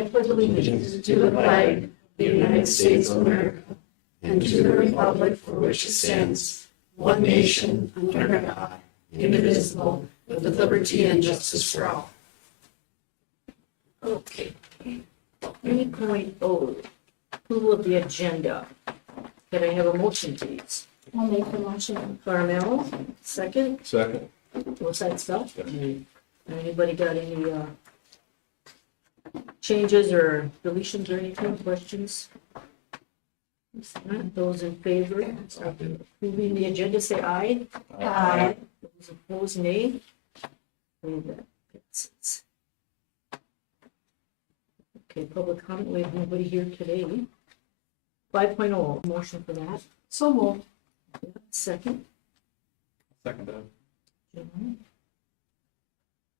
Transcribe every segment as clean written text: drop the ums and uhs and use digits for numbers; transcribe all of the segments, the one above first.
I pledge allegiance to the flag of the United States of America and to the republic for which it stands, one nation, under God, indivisible, with liberty and justice for all. Okay. 3.0, approval of the agenda. Can I have a motion, please? I'll make the motion. Carmel, second. Second. What's that spell? Anybody got any changes or deletions or anything, questions? If not, those in favor of approving the agenda, say aye. Aye. Those opposed, nay. And that passes. Okay, public comment, we have nobody here today. 5.0, motion for that. So moved. Second. Second that. John.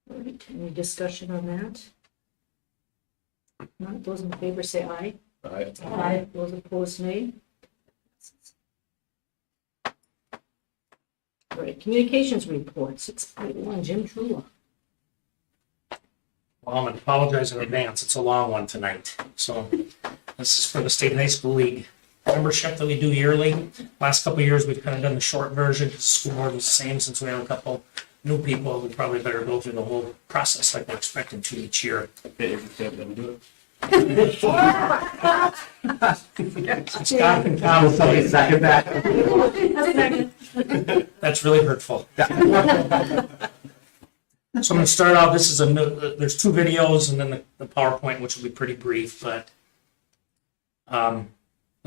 All right, any discussion on that? Not those in favor say aye. Aye. Aye. Those opposed, nay. All right, communications report, 6.1, Jim Trula. Well, I'm gonna apologize in advance. It's a long one tonight. So this is for the State High School League membership that we do yearly. Last couple of years, we've kind of done the short version because the school board was the same. Since we have a couple new people, we probably better go through the whole process like we're expected to each year. Scott can comment. Somebody second that. That's really hurtful. So I'm going to start off. This is there's two videos and then the PowerPoint, which will be pretty brief, but the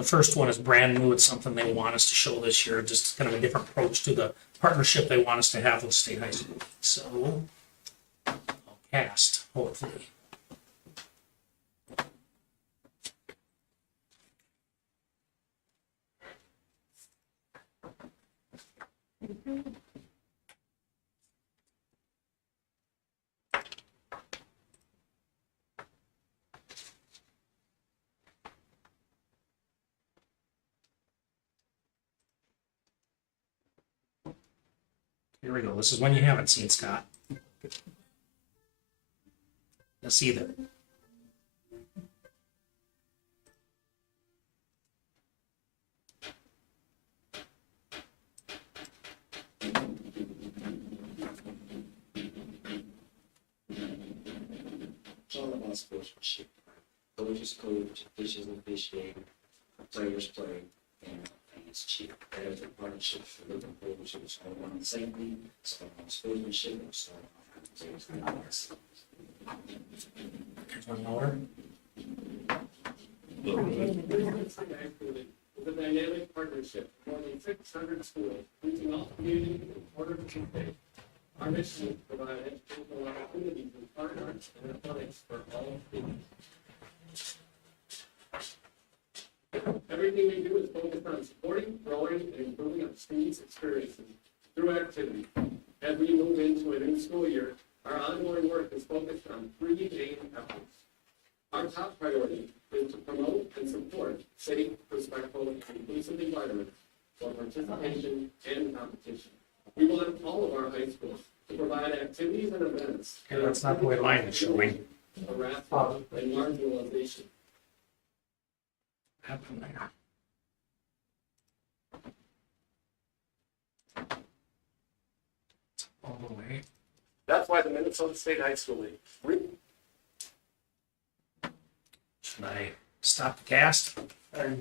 first one is brand new. It's something they want us to show this year, just kind of a different approach to the partnership they want us to have with State High School. So I'll cast, hopefully. Here we go. This is one you haven't seen, Scott. Let's see that. It's all about sportsmanship. Coaches coach, officials officiate, players play, and fans cheer. There's a partnership for looking forward to. It's all around safety, it's all around sportsmanship, it's all around Here's one more. It's a dynamic partnership, more than 600 schools, reaching all communities in order to compete. Our mission is to provide educational opportunities in fine arts and athletics for all students. Everything we do is focused on supporting, growing, and improving our students' experiences through activity. As we move into a new school year, our ongoing work is focused on three main efforts. Our top priority is to promote and support safe, respectful, and inclusive environments for participation and competition. We want all of our high schools to provide activities and events. Okay, that's not the way mine is showing. Harassment and marginalization. Happen there. All the way. That's why the Minnesota State High School League. Should I stop the cast? For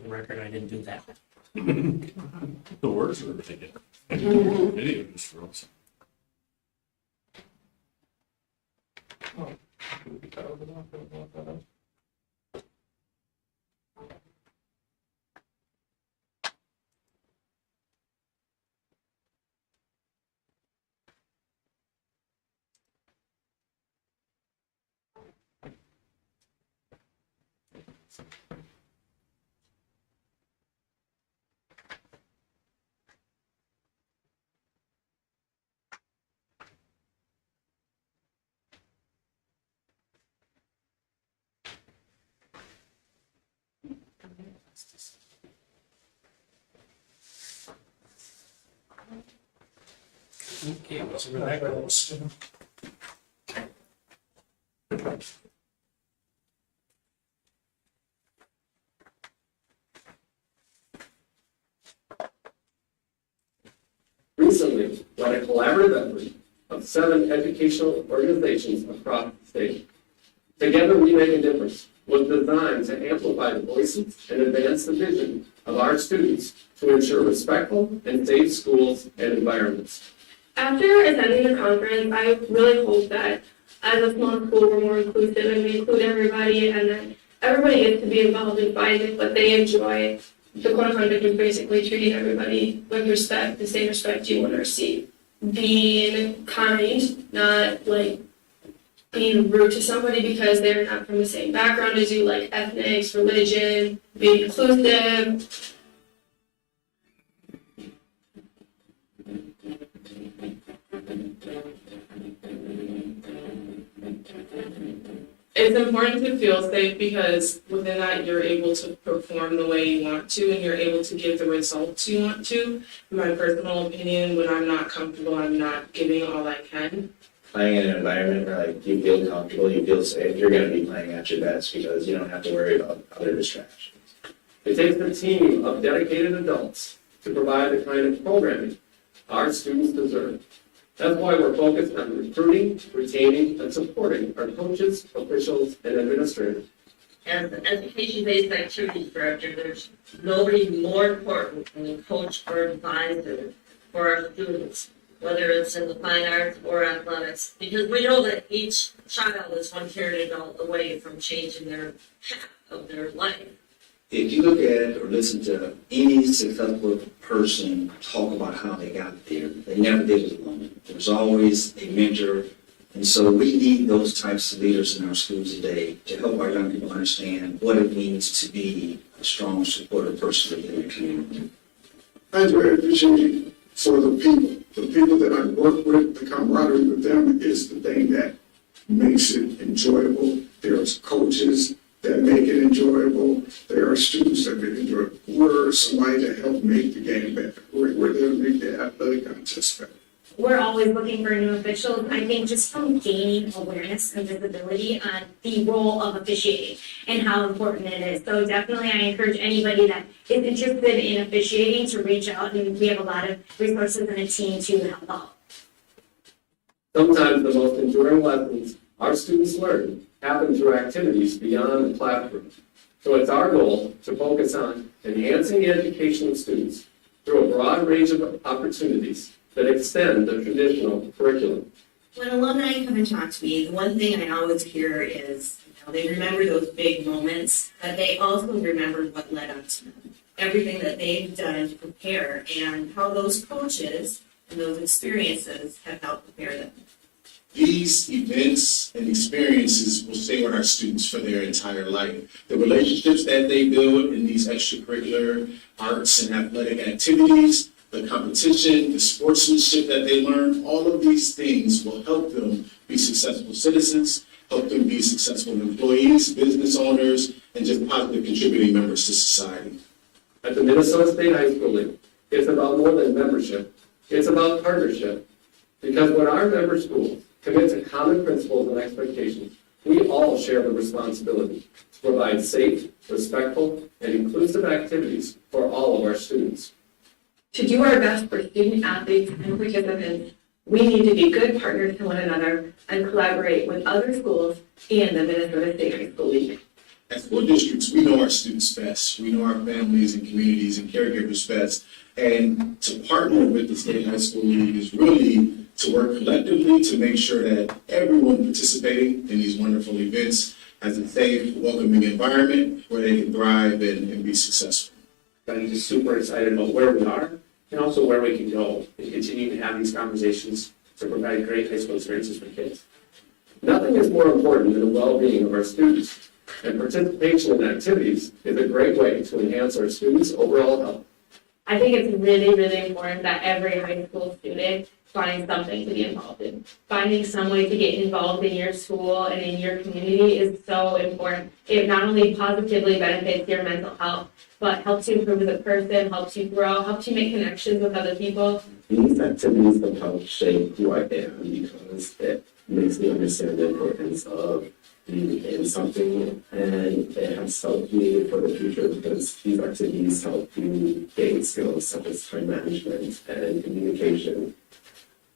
the record, I didn't do that. The words are ridiculous. Video just froze. Okay, we'll see where that goes. Recently, led a collaborative effort of 7 educational organizations across the state. Together We Make a Difference was designed to amplify the voices and advance the vision of our students to ensure respectful and safe schools and environments. After attending the conference, I really hope that as a small school, we're more inclusive and we include everybody and that everybody gets to be involved and find what they enjoy. The code of conduct is basically treating everybody with respect, the same respect you want to receive. Being kind, not like being rude to somebody because they're not from the same background as you, like ethnics, religion, being inclusive. It's important to feel safe because within that you're able to perform the way you want to and you're able to give the results you want to. In my personal opinion, when I'm not comfortable, I'm not giving all I can. Playing in an environment where like you feel comfortable, you feel safe, you're going to be playing at your best because you don't have to worry about other distractions. It takes a team of dedicated adults to provide the kind of programming our students deserve. That's why we're focused on recruiting, retaining, and supporting our coaches, officials, and administrators. As an education-based activities director, there's nobody more important than the coach or advisor for our students, whether it's in the fine arts or athletics, because we know that each child is one carried adult away from changing their path of their life. If you look at or listen to any successful person talk about how they got there, they never did it alone. There's always a mentor. And so we need those types of leaders in our schools today to help our young people understand what it means to be a strong, supportive person within the community. I'm very appreciative for the people that I work with. The camaraderie with them is the thing that makes it enjoyable. There's coaches that make it enjoyable. There are students that make it enjoyable. We're somebody to help make the game better. We're there to make the athletic contest better. We're always looking for new officials. I think just from gaining awareness and visibility on the role of officiating and how important it is. So definitely I encourage anybody that is interested in officiating to reach out, and we have a lot of resources and a team to help out. Sometimes the most enduring lessons our students learn happen through activities beyond the classroom. So it's our goal to focus on enhancing the education of students through a broad range of opportunities that extend the traditional curriculum. When alumni come and talk to me, the one thing I always hear is, they remember those big moments, but they also remember what led up to them. Everything that they've done to prepare and how those coaches and those experiences have helped prepare them. These events and experiences will stay with our students for their entire life. The relationships that they build in these extracurricular arts and athletic activities, the competition, the sportsmanship that they learn, all of these things will help them be successful citizens, help them be successful employees, business owners, and just positive contributing members to society. At the Minnesota State High School League, it's about more than membership. It's about partnership. Because when our member schools commit to common principles and expectations, we all share the responsibility to provide safe, respectful, and inclusive activities for all of our students. To do our best for student athletes and participants, we need to be good partners to one another and collaborate with other schools and the Minnesota State High School League. As school districts, we know our students best. We know our families and communities and caregivers best. And to partner with the State High School League is really to work collectively to make sure that everyone participating in these wonderful events has a safe, welcoming environment where they can thrive and be successful. I'm just super excited about where we are and also where we can go and continue to have these conversations to provide great high school experiences for kids. Nothing is more important than the well-being of our students, and participation in activities is a great way to enhance our students' overall health. I think it's really, really important that every high school student find something to be involved in. Finding some way to get involved in your school and in your community is so important. It not only positively benefits your mental health, but helps you improve as a person, helps you grow, helps you make connections with other people. These activities have helped shape who I am because it makes me understand the importance of being in something, and it has helped me for the future because these activities help you gain skills such as time management and communication.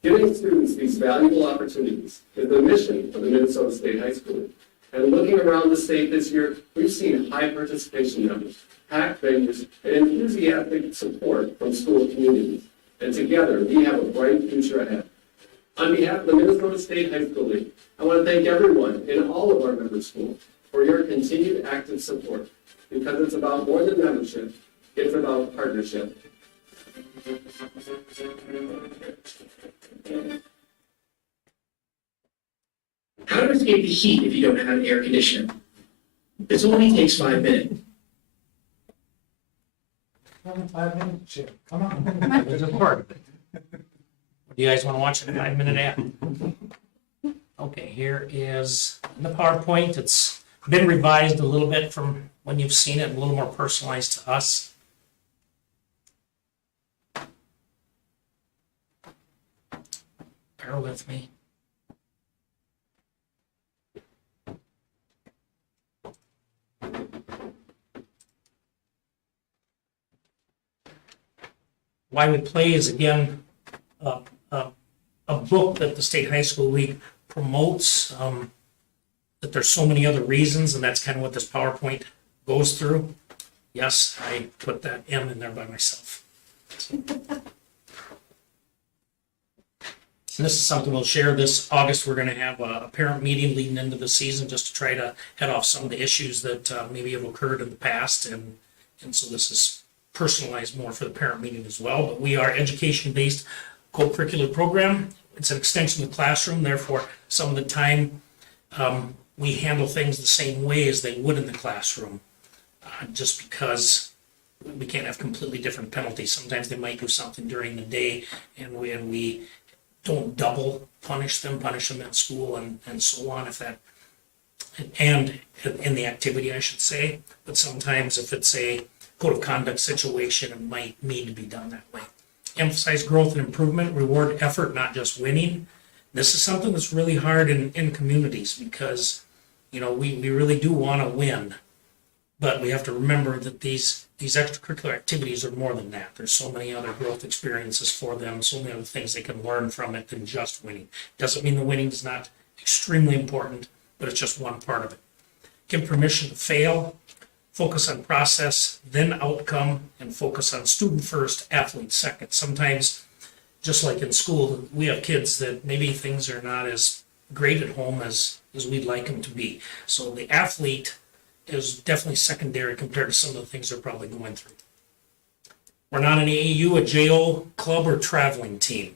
Giving students these valuable opportunities is the mission of the Minnesota State High School. And looking around the state this year, we've seen high participation numbers, packed venues, and enthusiastic support from school communities. And together, we have a bright future ahead. On behalf of the Minnesota State High School League, I want to thank everyone in all of our member schools for your continued active support, because it's about more than membership, it's about partnership. How to escape the heat if you don't have an air conditioner? This only takes 5 minutes. 5 minutes, Jim. Come on. There's a part of it. Do you guys want to watch a 5-minute ad? Okay, here is the PowerPoint. It's been revised a little bit from when you've seen it, a little more personalized to us. Bear with me. Why We Play is, again, a book that the State High School League promotes, that there's so many other reasons, and that's kind of what this PowerPoint goes through. Yes, I put that M in there by myself. And this is something we'll share this August. We're going to have a parent meeting leading into the season just to try to head off some of the issues that maybe have occurred in the past. And so this is personalized more for the parent meeting as well. But we are education-based co-curricular program. It's an extension of the classroom. Therefore, some of the time we handle things the same way as they would in the classroom, just because we can't have completely different penalties. Sometimes they might do something during the day, and we don't double punish them in school and so on, if that, and in the activity, I should say. But sometimes if it's a code of conduct situation, it might need to be done that way. Emphasize growth and improvement, reward effort, not just winning. This is something that's really hard in communities because, you know, we really do want to win, but we have to remember that these extracurricular activities are more than that. There's so many other growth experiences for them, so many other things they can learn from it than just winning. Doesn't mean the winning is not extremely important, but it's just one part of it. Give permission to fail, focus on process, then outcome, and focus on student first, athlete second. Sometimes, just like in school, we have kids that maybe things are not as great at home as we'd like them to be. So the athlete is definitely secondary compared to some of the things they're probably going through. We're not an AAU, a JO club, or traveling team.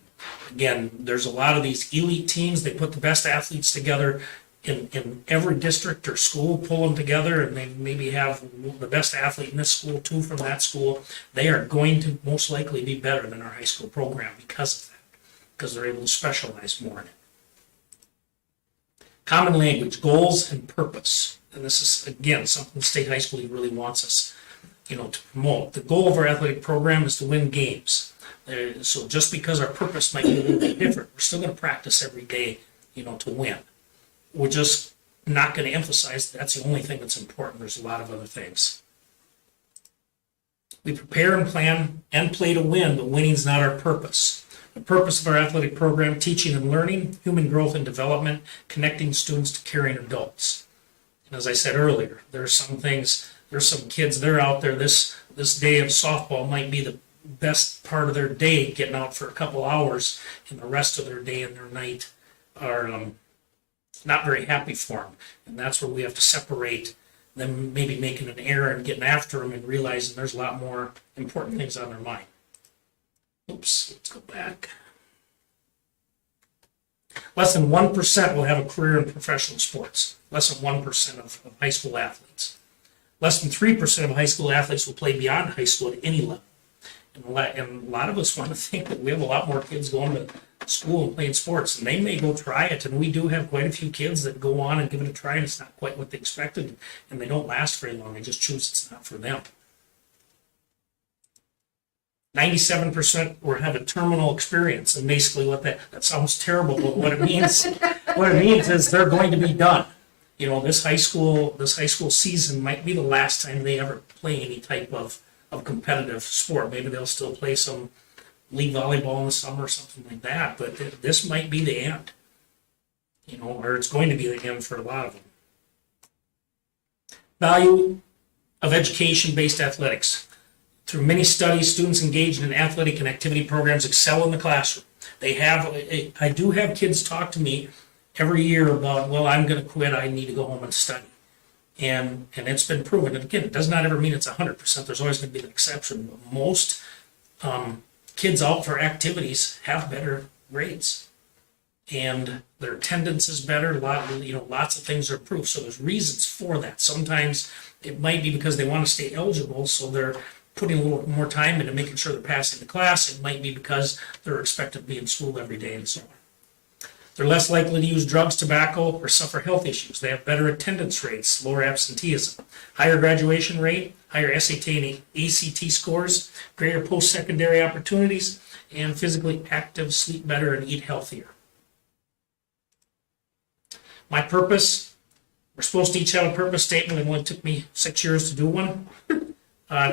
Again, there's a lot of these elite teams. They put the best athletes together in every district or school, pull them together, and they maybe have the best athlete in this school, two from that school. They are going to most likely be better than our high school program because of that, because they're able to specialize more in it. Common language, goals, and purpose. And this is, again, something the State High School League really wants us, to promote. The goal of our athletic program is to win games. So just because our purpose might be a little bit different, we're still going to practice every day, to win. We're just not going to emphasize that's the only thing that's important. There's a lot of other things. We prepare and plan and play to win, but winning is not our purpose. The purpose of our athletic program, teaching and learning, human growth and development, connecting students to caring adults. And as I said earlier, there's some kids, they're out there, this day of softball might be the best part of their day, getting out for a couple hours, and the rest of their day and their night are not very happy for them. And that's where we have to separate them maybe making an error and getting after them and realizing there's a lot more important things on their mind. Oops, let's go back. Less than 1% will have a career in professional sports. Less than 1% of high school athletes. Less than 3% of high school athletes will play beyond high school at any level. And a lot of us want to think that we have a lot more kids going school and playing sports, and they may go try it, and we do have quite a few kids that go on and give it a try, and it's not quite what they expected, and they don't last very long, they just choose it's not for them. 97% will have a terminal experience, and basically what that sounds terrible, but what it means is they're going to be done. You know, this high school season might be the last time they ever play any type of competitive sport. Maybe they'll still play some league volleyball in the summer or something like that, but this might be the end. You know, or it's going to be the end for a lot of them. Value of education-based athletics. Through many studies, students engaged in athletic and activity programs excel in the classroom. I do have kids talk to me every year about, well, I'm going to quit, I need to go home and study. And it's been proven. And again, it does not ever mean it's 100%. There's always going to be an exception. But most kids out for activities have better grades. And their attendance is better. Lots of things are improved. So there's reasons for that. Sometimes it might be because they want to stay eligible, so they're putting a little more time into making sure they're passing the class. It might be because they're expected to be in school every day and so on. They're less likely to use drugs, tobacco, or suffer health issues. They have better attendance rates, lower absenteeism, higher graduation rate, higher SAT and ACT scores, greater post-secondary opportunities, and physically active, sleep better, and eat healthier. My purpose, we're supposed to each have a purpose statement. It only took me 6 years to do one.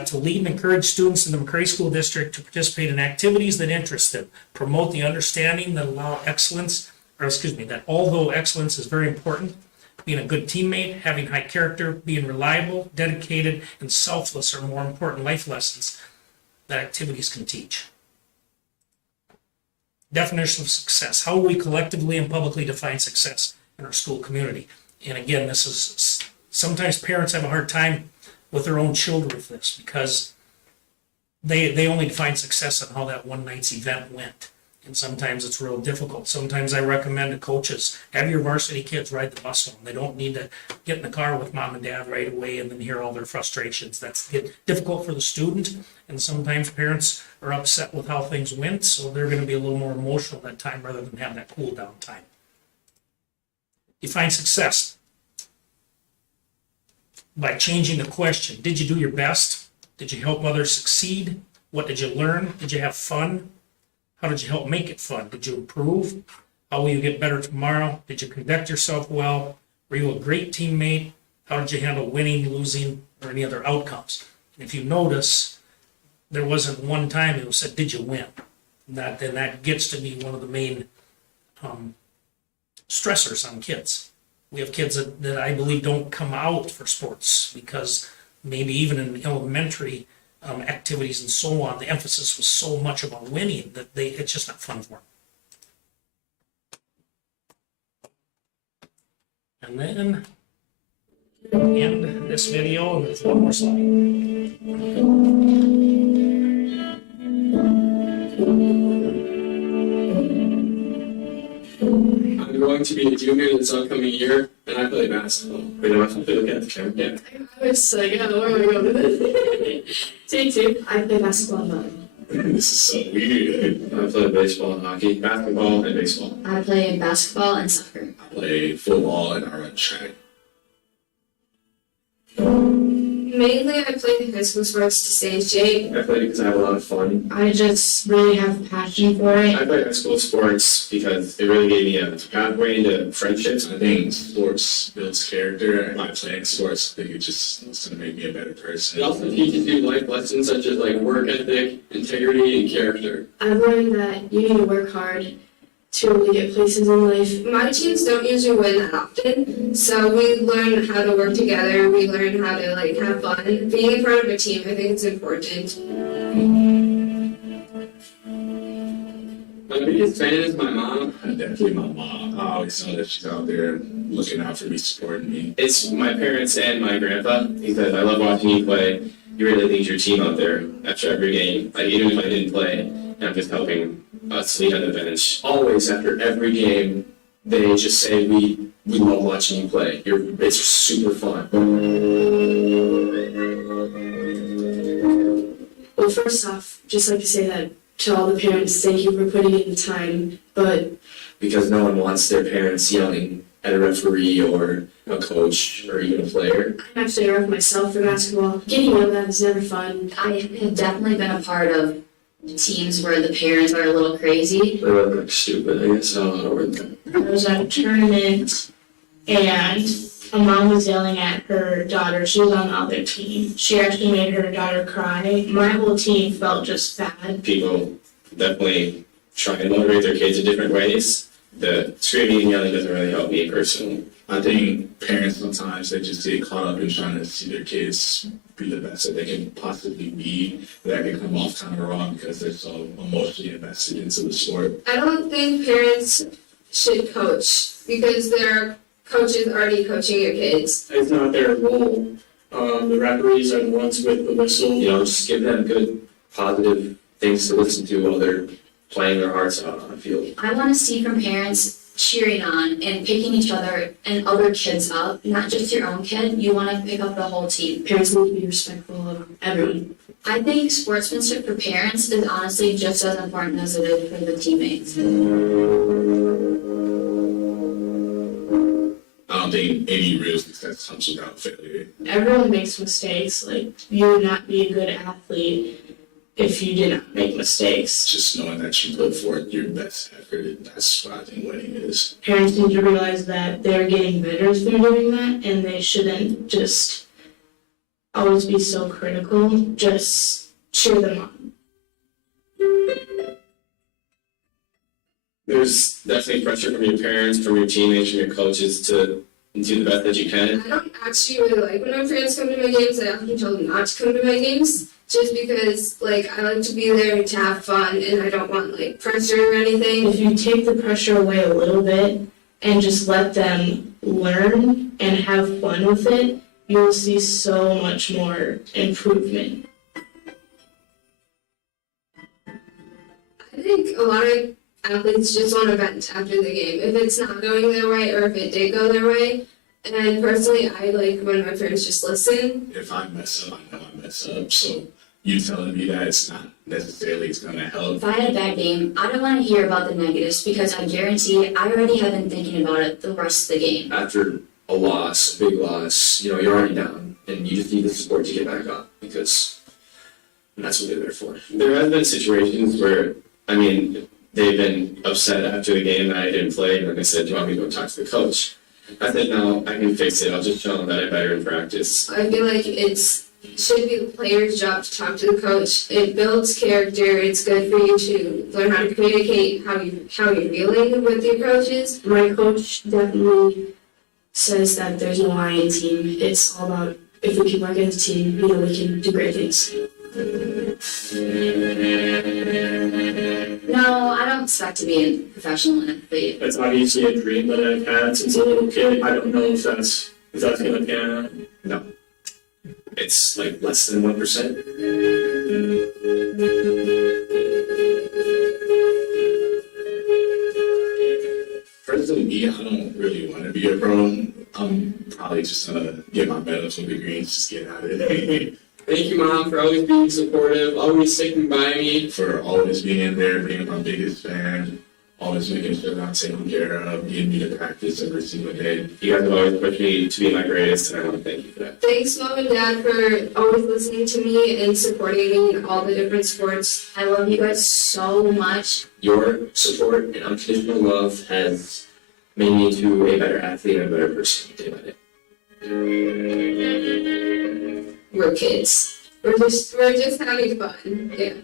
To lead and encourage students in the McRae School District to participate in activities that interest them, promote the understanding that that although excellence is very important, being a good teammate, having high character, being reliable, dedicated, and selfless are more important life lessons that activities can teach. Definition of success. How will we collectively and publicly define success in our school community? And again, this is sometimes parents have a hard time with their own children with this because they only define success on how that one night's event went. And sometimes it's real difficult. Sometimes I recommend to coaches, have your varsity kids ride the bus home. They don't need to get in the car with mom and dad right away and then hear all their frustrations. That's difficult for the student. And sometimes parents are upset with how things went, so they're going to be a little more emotional that time rather than have that cool down time. Define success by changing the question. Did you do your best? Did you help others succeed? What did you learn? Did you have fun? How did you help make it fun? Did you improve? How will you get better tomorrow? Did you conduct yourself well? Were you a great teammate? How did you handle winning, losing, or any other outcomes? And if you notice, there wasn't one time it was said, did you win? Then that gets to be one of the main stressors on kids. We have kids that I believe don't come out for sports because maybe even in elementary activities and so on, the emphasis was so much about winning that it's just not fun for them. And then end this video with one more slide. I'm going to be a junior this upcoming year, and I play basketball. Wait, do I have to look at the camera? Yeah. I was like, yeah, where am I going with this? Take two. I play basketball and volleyball. This is so weird. I play baseball and hockey, basketball and baseball. I play basketball and soccer. I play football and I run track. Mainly, I play high school sports to stay in shape. I play it because I have a lot of fun. I just really have a passion for it. I play high school sports because it really gave me a pathway into friendships. I think sports builds character. By playing sports, I think it's going to make me a better person. It also teaches you life lessons such as like work ethic, integrity, and character. I've learned that you need to work hard to really get places in life. My teams don't usually win that often, so we learn how to work together. We learn how to have fun. Being a part of a team, I think it's important. My biggest fan is my mom. Definitely my mom. I always know that she's out there looking out for me, supporting me. It's my parents and my grandpa. He says, I love watching you play. You really lead your team out there after every game. Like, even if I didn't play, and I'm just helping us lead on the bench. Always after every game, they just say, we love watching you play. It's super fun. Well, first off, just like to say that to all the parents, thank you for putting in the time, but Because no one wants their parents yelling at a referee or a coach or even a player. I'm actually a ref myself for basketball. Getting yelled at is never fun. I have definitely been a part of teams where the parents are a little crazy. They look like stupid, I guess. I don't know how to word that. I was at a tournament and a mom was yelling at her daughter. She was on the other team. She actually made her daughter cry. My whole team felt just bad. People definitely try and motivate their kids in different ways. The screaming and yelling doesn't really help me personally. I think parents sometimes they just get caught up in trying to see their kids be the best that they can possibly be. That can come off kind of wrong because they're so emotionally invested into the sport. I don't think parents should coach because there are coaches already coaching your kids. It's not their role. The referees are the ones with the whistle. You know, just give them good, positive things to listen to while they're playing their hearts out on the field. I want to see from parents cheering on and picking each other and other kids up, not just your own kid. You want to pick up the whole team. Parents need to be respectful of everyone. I think sportsmanship for parents is honestly just as important as it is for the teammates. I don't think any real success comes without failure. Everyone makes mistakes. Like, you would not be a good athlete if you did not make mistakes. Just knowing that you put forth your best effort, that's what I think winning is. Parents need to realize that they're getting better through doing that, and they shouldn't just always be so critical. Just cheer them on. There's definitely pressure from your parents, from your teammates, from your coaches to do the best that you can. I don't actually really like when my parents come to my games. I often tell them not to come to my games just because, like, I like to be there to have fun and I don't want, like, pressure or anything. If you take the pressure away a little bit and just let them learn and have fun with it, you'll see so much more improvement. I think a lot of athletes just want to vent after the game if it's not going their way or if it did go their way. And personally, I like when my parents just listen. If I mess up, I know I mess up. So you telling me that it's not necessarily it's going to help. If I had a bad game, I don't want to hear about the negatives because I guarantee I already have been thinking about it the rest of the game. After a loss, a big loss, you know, you're already down and you just need the support to get back up because that's what they're there for. There have been situations where, I mean, they've been upset after the game that I didn't play and they said, do you want me to go talk to the coach? I said, no, I can fix it. I'll just show them that I'm better in practice. I feel like it should be the player's job to talk to the coach. It builds character. It's good for you to learn how to communicate how you're feeling with your coaches. My coach definitely says that there's no I in team. It's all about if we can work as a team, you know, we can do great things. No, I don't expect to be a professional athlete. That's obviously a dream that I've had since a little kid. I don't know if that's going to pan out. No. It's like less than 1%. Personally, me, I don't really want to be a pro. I'm probably just going to get my medical degree and just get out of it. Thank you, Mom, for always being supportive, always sticking by me. For always being there, being my biggest fan, always making sure that I'm taken care of, getting me to practice every single day. You guys have always pushed me to be my greatest, and I want to thank you for that. Thanks, Mom and Dad, for always listening to me and supporting me in all the different sports. I love you guys so much. Your support and unconditional love has made me into a better athlete and a better person day by day. We're kids. We're just having fun. Yeah.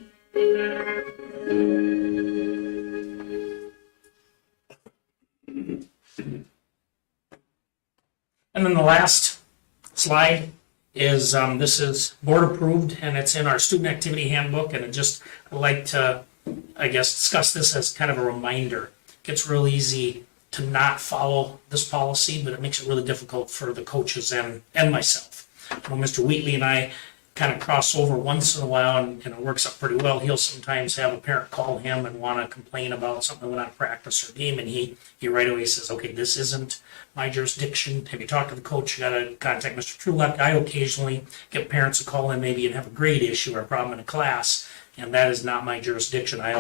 And then the last slide is, this is board approved and it's in our student activity handbook, and I'd like to, I guess, discuss this as kind of a reminder. It gets real easy to not follow this policy, but it makes it really difficult for the coaches and myself. Well, Mr. Wheatley and I kind of cross over once in a while, and it works out pretty well. He'll sometimes have a parent call him and want to complain about something went out of practice or game, and he right away says, okay, this isn't my jurisdiction. Have you talked to the coach? You got to contact Mr. Trulek. I occasionally get parents to call in maybe and have a grade issue or a problem in a class, and that is not my jurisdiction. I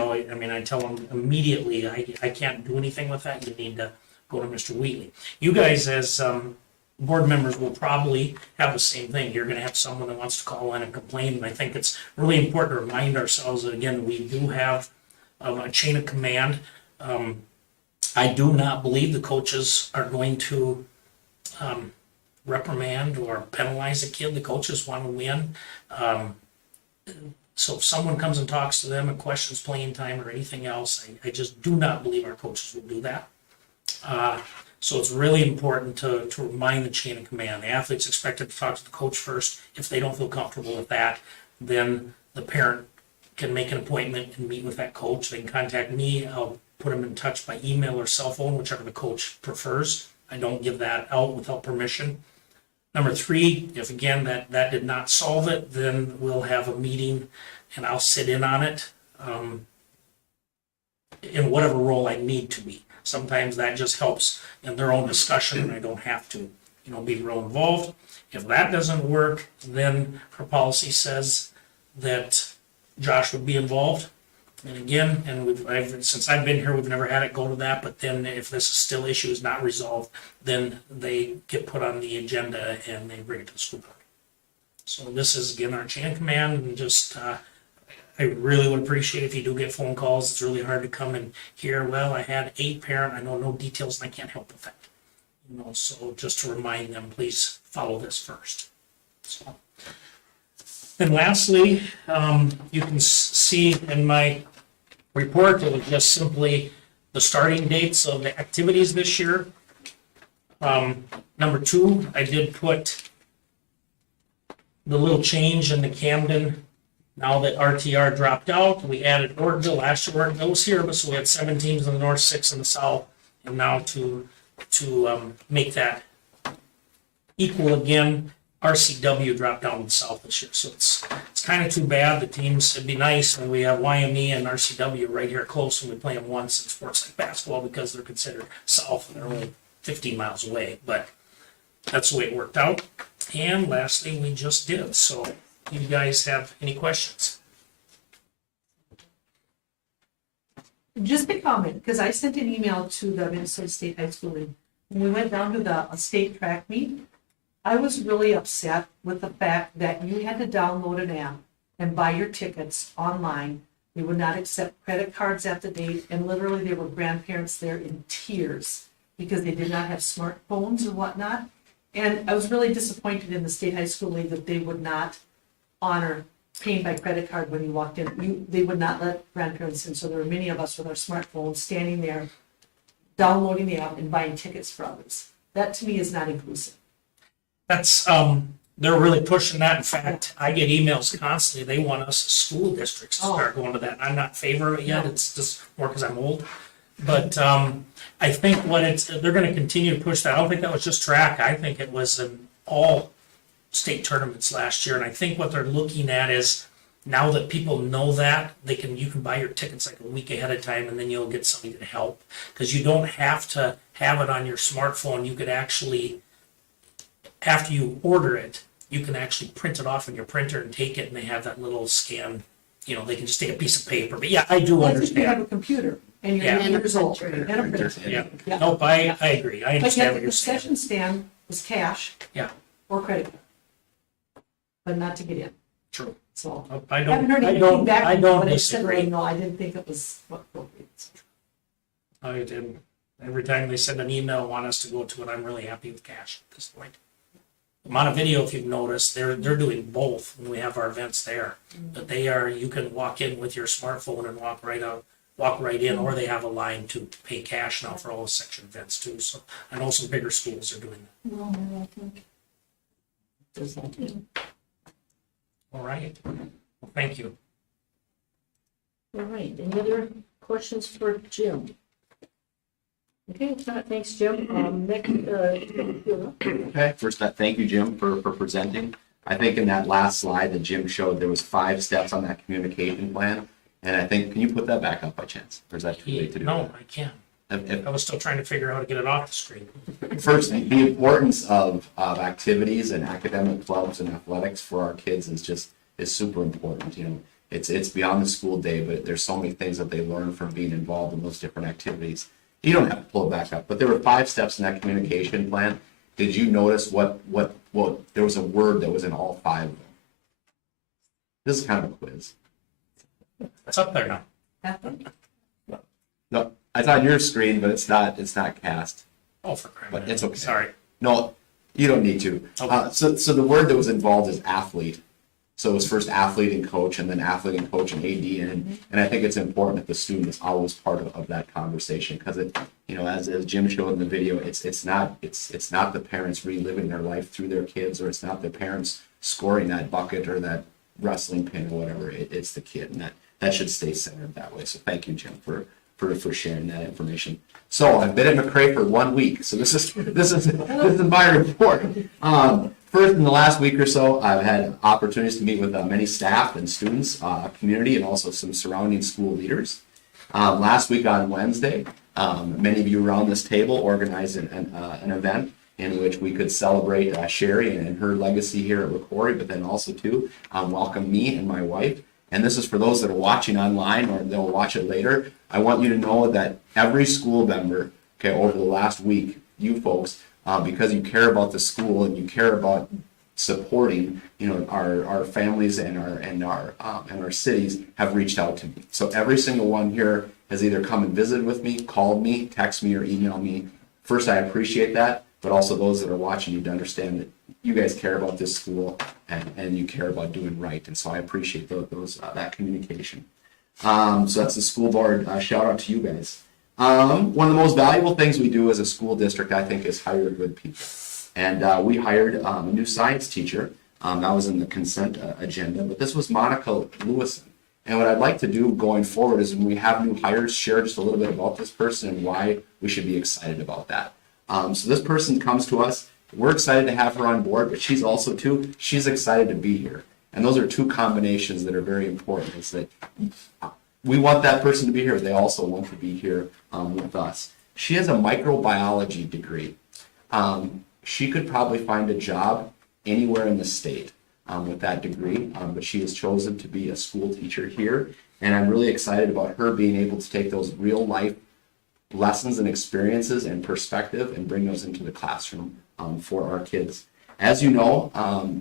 tell them immediately, I can't do anything with that. You need to go to Mr. Wheatley. You guys as board members will probably have the same thing. You're gonna have someone that wants to call in and complain, and I think it's really important to remind ourselves that, again, we do have a chain of command. I do not believe the coaches are going to reprimand or penalize a kid. The coaches want to win. So if someone comes and talks to them and questions playing time or anything else, I just do not believe our coaches will do that. So it's really important to remind the chain of command. The athlete's expected to talk to the coach first. If they don't feel comfortable with that, then the parent can make an appointment and meet with that coach. They can contact me. I'll put them in touch by email or cell phone, whichever the coach prefers. I don't give that out without permission. Number 3, if again that did not solve it, then we'll have a meeting and I'll sit in on it in whatever role I need to be. Sometimes that just helps in their own discussion and I don't have to, be real involved. If that doesn't work, then our policy says that Josh would be involved. And again, since I've been here, we've never had it go to that, but then if this issue is not resolved, then they get put on the agenda and they bring it to the school board. So this is, again, our chain of command, and just, I really would appreciate if you do get phone calls. It's really hard to come and hear, well, I had 8 parent, I know no details and I can't help with that. So just to remind them, please follow this first. So. And lastly, you can see in my report, it was just simply the starting dates of the activities this year. Number 2, I did put the little change in the Camden. Now that RTR dropped out, we added Ortonville. Last year Ortonville was here, but so we had 7 teams in the north, 6 in the south. And now to make that equal again, RCW dropped down to the south this year, so it's kind of too bad. The teams, it'd be nice when we have YME and RCW right here close, and we play them once in sports like basketball because they're considered south and they're only 15 miles away. But that's the way it worked out. And lastly, we just did. So, do you guys have any questions? Just a comment, because I sent an email to the Minnesota State High School, and when we went down to the state track meet, I was really upset with the fact that you had to download an app and buy your tickets online. They would not accept credit cards at the date, and literally there were grandparents there in tears because they did not have smartphones or whatnot. And I was really disappointed in the State High School League that they would not honor paying by credit card when you walked in. They would not let grandparents in, so there were many of us with our smartphones standing there, downloading the app and buying tickets for others. That to me is not inclusive. That's, they're really pushing that. In fact, I get emails constantly. They want us as school districts to start going to that. I'm not in favor of it yet. It's just more because I'm old. But I think they're going to continue to push that. I don't think that was just track. I think it was in all state tournaments last year. And I think what they're looking at is now that people know that, you can buy your tickets like a week ahead of time, and then you'll get somebody to help. Because you don't have to have it on your smartphone. You could actually, after you order it, you can actually print it off in your printer and take it, and they have that little scan. They can just take a piece of paper. But yeah, I do understand. You have a computer and you're 8 years old. And a printer. Yeah. Nope, I agree. I understand what you're saying. The concession stand was cash. Yeah. Or credit card. But not to get in. True. So I haven't heard anything don't back from what I said, disagree. no, I didn't think it was appropriate. I did. Every time they send an email, want us to go to it, I'm really happy with cash at this point. Montevideo, if you've noticed, they're doing both when we have our events there. But you can walk in with your smartphone and walk right in, or they have a line to pay cash now for all the section events too. So I know some bigger schools are doing that. All right. Well, thank you. All right, any other questions for Jim? Okay, if not, thanks, Jim. Next, Okay, first, thank you, Jim, for presenting. I think in that last slide that Jim showed, there was 5 steps on that communication plan. And I think, can you put that back up by chance? Or is that too late to do? No, I can't. I was still trying to figure out how to get it off the screen. First, the importance of activities and academic clubs and athletics for our kids is super important. it's beyond the school day, but there's so many things that they learn from being involved in those different activities. You don't have to pull it back up, but there were 5 steps in that communication plan. Did you notice what there was a word that was in all 5 of them? This is kind of a quiz. It's up there now. No, it's on your screen, but it's not cast. Oh, for crying out But it's loud. okay. Sorry. No, you don't need to. Okay. So the word that was involved is athlete. So it was first athlete and coach, and then athlete and coach and AD, and I think it's important that the student is always part of that conversation, because it, as Jim showed in the video, it's not the parents reliving their life through their kids, or it's not the parents scoring that bucket or that wrestling pin or whatever. It's the kid, and that should stay centered that way. So thank you, Jim, for sharing that information. So I've been at McCray for 1 week, so this is my report. First, in the last week or so, I've had opportunities to meet with many staff and students, community, and also some surrounding school leaders. Last week on Wednesday, many of you around this table organized an event in which we could celebrate Sherry and her legacy here at Rocori, but then also too welcome me and my wife. And this is for those that are watching online or they'll watch it later. I want you to know that every school member, okay, over the last week, you folks, because you care about the school and you care about supporting, our families and our cities, have reached out to me. So every single one here has either come and visited with me, called me, texted me, or emailed me. First, I appreciate that, but also those that are watching need to understand that you guys care about this school and you care about doing right. And so I appreciate that communication. So that's the school board. Shout out to you guys. One of the most valuable things we do as a school district, I think, is hire good people. And we hired a new science teacher. That was in the consent agenda, but this was Monica Lewison. And what I'd like to do going forward is when we have new hires, share just a little bit about this person and why we should be excited about that. So this person comes to us. We're excited to have her on board, but she's also too, she's excited to be here. And those are two combinations that are very important, is that we want that person to be here. They also want to be here with us. She has a microbiology degree. She could probably find a job anywhere in the state with that degree, but she has chosen to be a school teacher here. And I'm really excited about her being able to take those real life lessons and experiences and perspective and bring those into the classroom for our kids. As you know,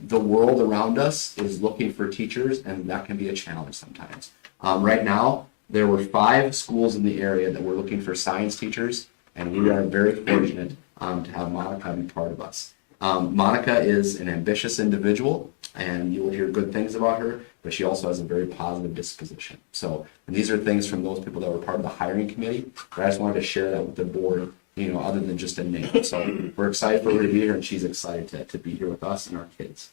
the world around us is looking for teachers, and that can be a challenge sometimes. Right now, there were 5 schools in the area that were looking for science teachers, and we are very fortunate to have Monica be part of us. Monica is an ambitious individual, and you will hear good things about her, but she also has a very positive disposition. So these are things from those people that were part of the hiring committee, but I just wanted to share that with the board, other than just a name. So we're excited for her to be here, and she's excited to be here with us and our kids.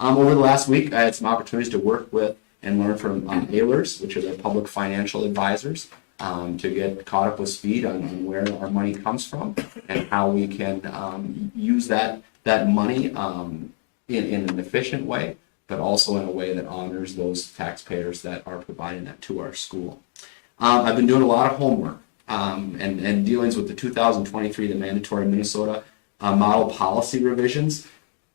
Over the last week, I had some opportunities to work with and learn from AILERS, which are the public financial advisors, to get caught up with speed on where our money comes from and how we can use that money in an efficient way, but also in a way that honors those taxpayers that are providing that to our school. I've been doing a lot of homework and dealings with the 2023, the mandatory Minnesota model policy revisions.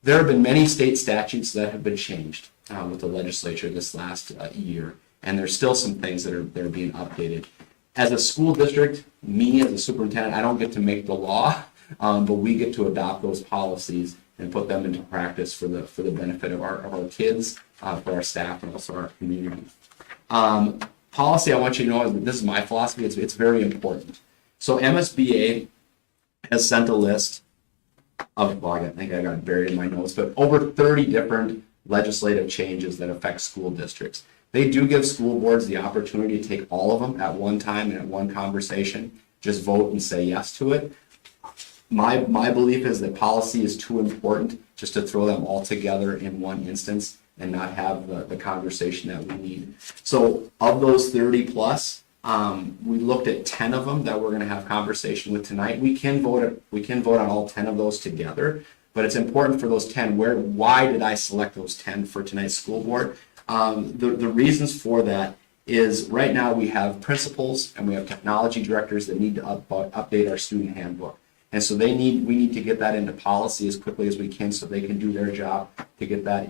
There have been many state statutes that have been changed with the legislature this last year, and there's still some things that are being updated. As a school district, me as a superintendent, I don't get to make the law, but we get to adopt those policies and put them into practice for the benefit of our kids, for our staff, and also our community. Policy, I want you to know, this is my philosophy, it's very important. So MSBA has sent a list of, I think I got it buried in my notes, but over 30 different legislative changes that affect school districts. They do give school boards the opportunity to take all of them at one time and at one conversation, just vote and say yes to it. My belief is that policy is too important just to throw them all together in one instance and not have the conversation that we need. So of those 30 plus, we looked at 10 of them that we're going to have conversation with tonight. We can vote on all 10 of those together, but it's important for those 10. Why did I select those 10 for tonight's school board? The reasons for that is right now we have principals and we have technology directors that need to update our student handbook. And so we need to get that into policy as quickly as we can so they can do their job to get that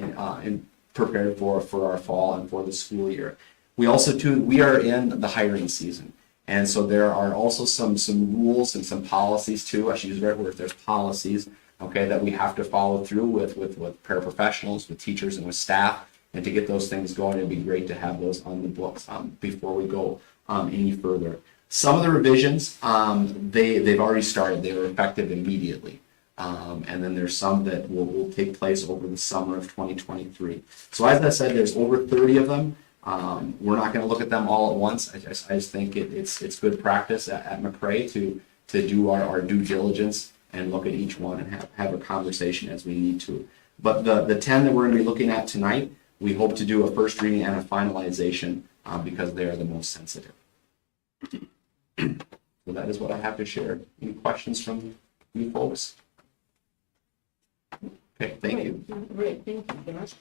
prepared for our fall and for the school year. We also too, we are in the hiring season. And so there are also some rules and some policies too. I should use the right word. There's policies, okay, that we have to follow through with paraprofessionals, with teachers, and with staff. And to get those things going, it'd be great to have those on the books before we go any further. Some of the revisions, they've already started. They were effective immediately. And then there's some that will take place over the summer of 2023. So as I said, there's over 30 of them. We're not going to look at them all at once. I just think it's good practice at McRae to do our due diligence and look at each one and have a conversation as we need to. But the 10 that we're going to be looking at tonight, we hope to do a first reading and a finalization because they are the most sensitive. So that is what I have to share. Any questions from you folks? Okay, thank you. Great, thank you, Josh.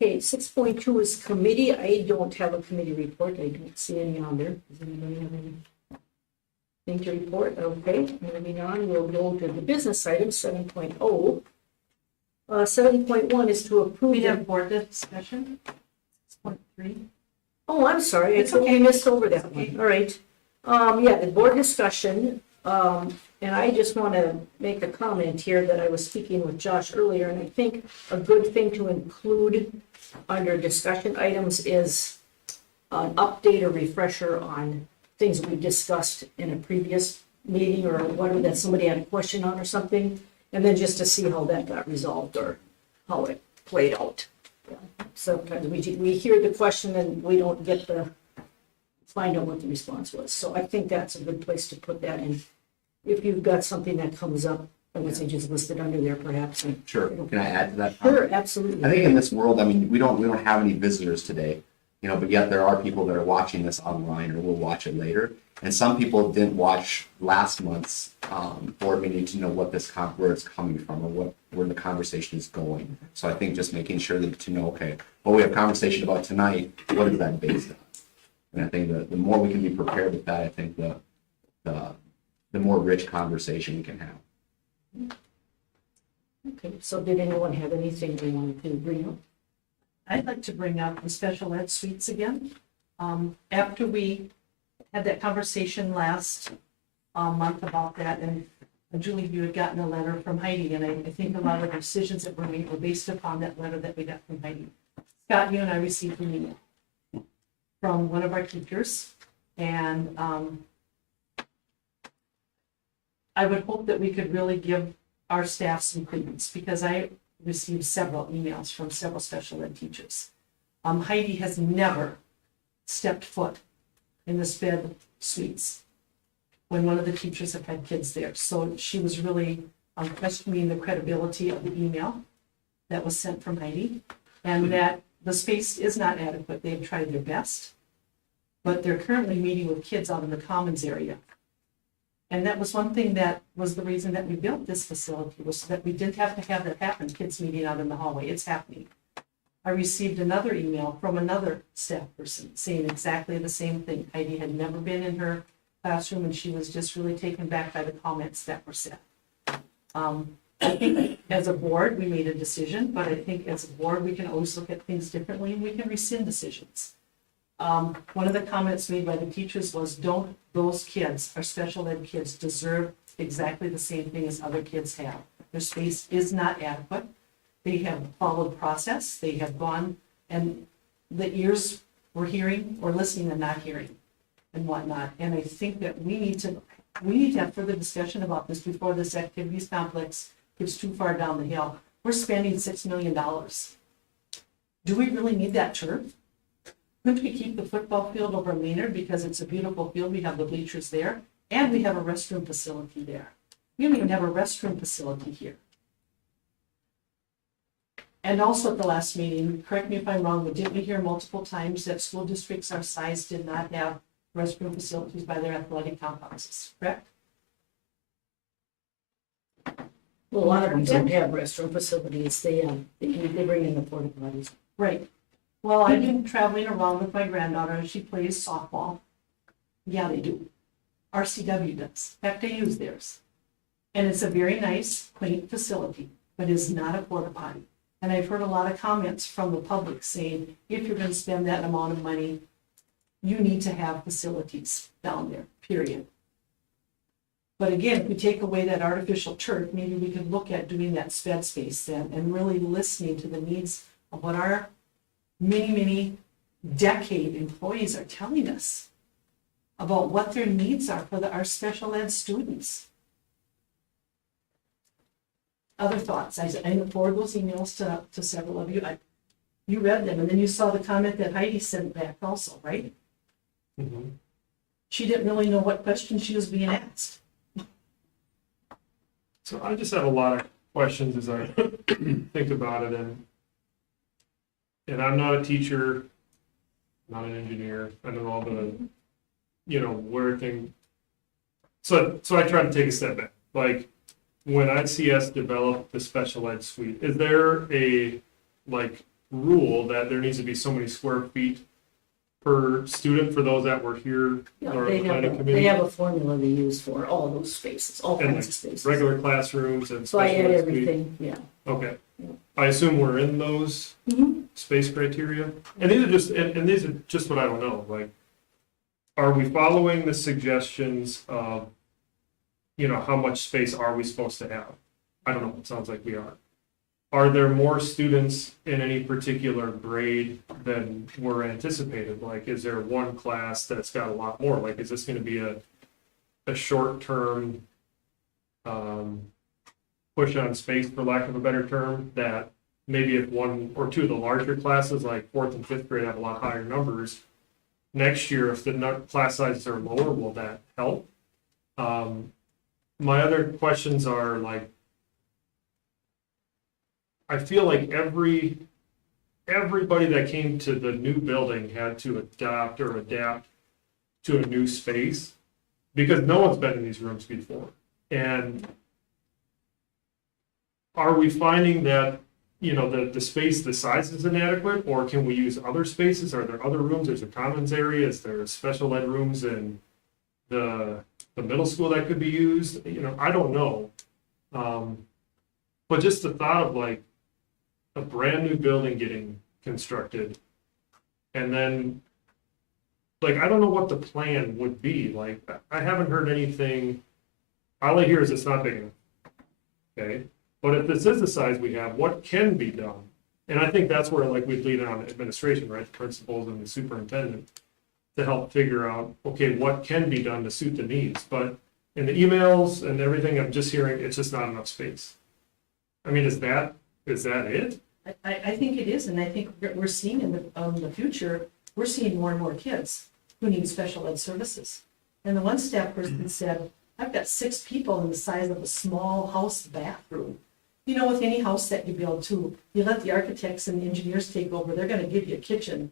Okay, 6.2 is committee. I don't have a committee report. I don't see any on there. Does anybody have anything to report? Okay, moving on, we'll go to the business item, 7.0. 7.1 is to approve. We have board discussion. 6.3. Oh, I'm sorry. It's I totally okay. missed over that okay. one. All right. Yeah, the board discussion. And I just want to make a comment here that I was speaking with Josh earlier, and I think a good thing to include under discussion items is an update or refresher on things we discussed in a previous meeting or whatever that somebody had a question on or something, and then just to see how that got resolved or how it played out. Yeah. Sometimes we hear the question and we don't get to find out what the response was. So I think that's a good place to put that in. If you've got something that comes up, I would say just list it under there perhaps. And, Sure. Can I add to that? Sure, absolutely. I think in this world, I mean, we don't have any visitors today, you know, but yet there are people that are watching this online or will watch it later. And some people didn't watch last month's board meeting to know what where it's coming from or where the conversation is going. So I think just making sure that to know, okay, what we have conversation about tonight, what is that based on? And I think the more we can be prepared with that, I think the more rich conversation we can have. Okay, so did anyone have anything they wanted to bring up? I'd like to bring up the special ed suites again. After we had that conversation last month about that, and Julie, you had gotten a letter from Heidi, and I think a lot of the decisions that were made were based upon that letter that we got from Heidi. Scott, you and I received an email from one of our teachers, and I would hope that we could really give our staff some credence, because I received several emails from several special ed teachers. Heidi has never stepped foot in the SPED suites when one of the teachers have had kids there. So she was really questioning the credibility of the email that was sent from Heidi, and that the space is not adequate. They've tried their best, but they're currently meeting with kids out in the commons area. And that was one thing that was the reason that we built this facility, was so that we didn't have to have that happen, kids meeting out in the hallway. It's happening. I received another email from another staff person saying exactly the same thing. Heidi had never been in her classroom, and she was just really taken back by the comments that were said. I think as a board, we made a decision, but I think as a board, we can always look at things differently, and we can rescind decisions. One of the comments made by the teachers was, don't those kids, our special ed kids, deserve exactly the same thing as other kids have? Their space is not adequate. They have followed process. They have gone, and the ears were hearing or listening and not hearing and whatnot. And I think that we need to have further discussion about this before this activities complex gets too far down the hill. We're spending $6 million. Do we really need that turf? Couldn't we keep the football field over Maynard because it's a beautiful field? We have the bleachers there, and we have a restroom facility there. We don't even have a restroom facility here. And also at the last meeting, correct me if I'm wrong, but didn't we hear multiple times that school districts our size did not have restroom facilities by their athletic complexes, correct? Well, a lot of them don't have restroom facilities. They bring in the porta potties. Right. Well, I've been traveling around with my granddaughter, and she plays softball. Yeah, they do. RCW does. In fact, they use theirs. And it's a very nice, quaint facility, but it's not a porta potty. And I've heard a lot of comments from the public saying, if you're gonna spend that amount of money, you need to have facilities down there, period. But again, if we take away that artificial turf, maybe we could look at doing that sped space then and really listening to the needs of what our many decade employees are telling us about what their needs are for our special ed students. Other thoughts? I forwarded those emails to several of you. You read them, and then you saw the comment that Heidi sent back also, right? Mhm. She didn't really know what question she was being asked. So I just have a lot of questions as I think about it, and I'm not a teacher, not an engineer. I don't know all the, where thing. So I try to take a step back. Like, when ICS developed the special ed suite, is there a rule that there needs to be so many square feet per student for those that were here Yeah, or they the have planning a, committee? they have a formula they use for all those spaces, all And kinds of spaces. regular classrooms and So I special add ed suite? everything, yeah. Okay. I assume we're in those Mhm. space criteria? And these are just, and these are just what I don't know, like, are we following the suggestions of, how much space are we supposed to have? I don't know, it sounds like we are. Are there more students in any particular grade than were anticipated? Like, is there one class that's got a lot more? Like, is this gonna be a short-term, push on space, for lack of a better term, that maybe if one or two of the larger classes, like fourth and fifth grade, have a lot higher numbers, next year, if the class sizes are lower, will that help? My other questions are like, I feel like everybody that came to the new building had to adapt to a new space, because no one's been in these rooms before. And are we finding that, the space, the size is inadequate, or can we use other spaces? Are there other rooms? There's a commons area, is there special ed rooms in the middle school that could be used? I don't know. But just the thought of like a brand new building getting constructed, and then, like, I don't know what the plan would be. Like, I haven't heard anything. All I hear is it's not big enough. Okay, but if this is the size we have, what can be done? And I think that's where, like, we'd lean on administration, right, the principals and the superintendent, to help figure out, okay, what can be done to suit the needs. But in the emails and everything, I'm just hearing it's just not enough space. I mean, is that it? I think it is, and I think we're seeing in the future, we're seeing more and more kids who need special ed services. And the one staff person said, I've got 6 people in the size of a small house bathroom. With any house that you build too, you let the architects and the engineers take over, they're gonna give you a kitchen.